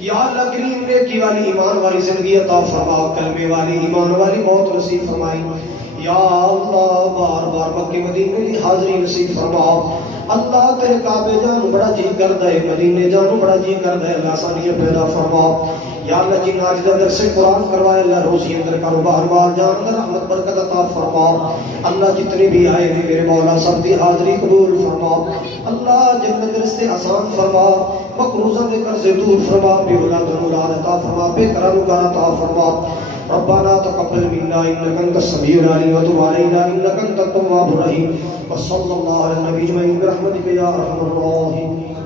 یا اللہ کریم نیکی والی ایمان والی زندگی عطا فرما کلمے والی ایمان والی موت نصیب فرمائی یا اللہ بار بار مکے مدینے کی حاضری نصیب فرما اللہ تیرے کعبے جانو بڑا جی کردا ہے مدینے جانو بڑا جی کردا ہے اللہ سانیاں پیدا فرما یا اللہ جن آج دا درس قرآن کروائے اللہ روزی اندر کاروبار مال جان اندر رحمت برکت عطا فرما اللہ جتنے بھی آئے ہیں میرے مولا سب دی حاضری قبول فرما اللہ جنت رستے آسان فرما مقروضہ دے قرض دور فرما بے اولاد اولاد عطا فرما بے قرار عطا فرما ربنا تقبل منا انك انت السميع العليم وتب علينا انك انت التواب الرحيم وصلى الله على النبي برحمتك يا ارحم الراحمين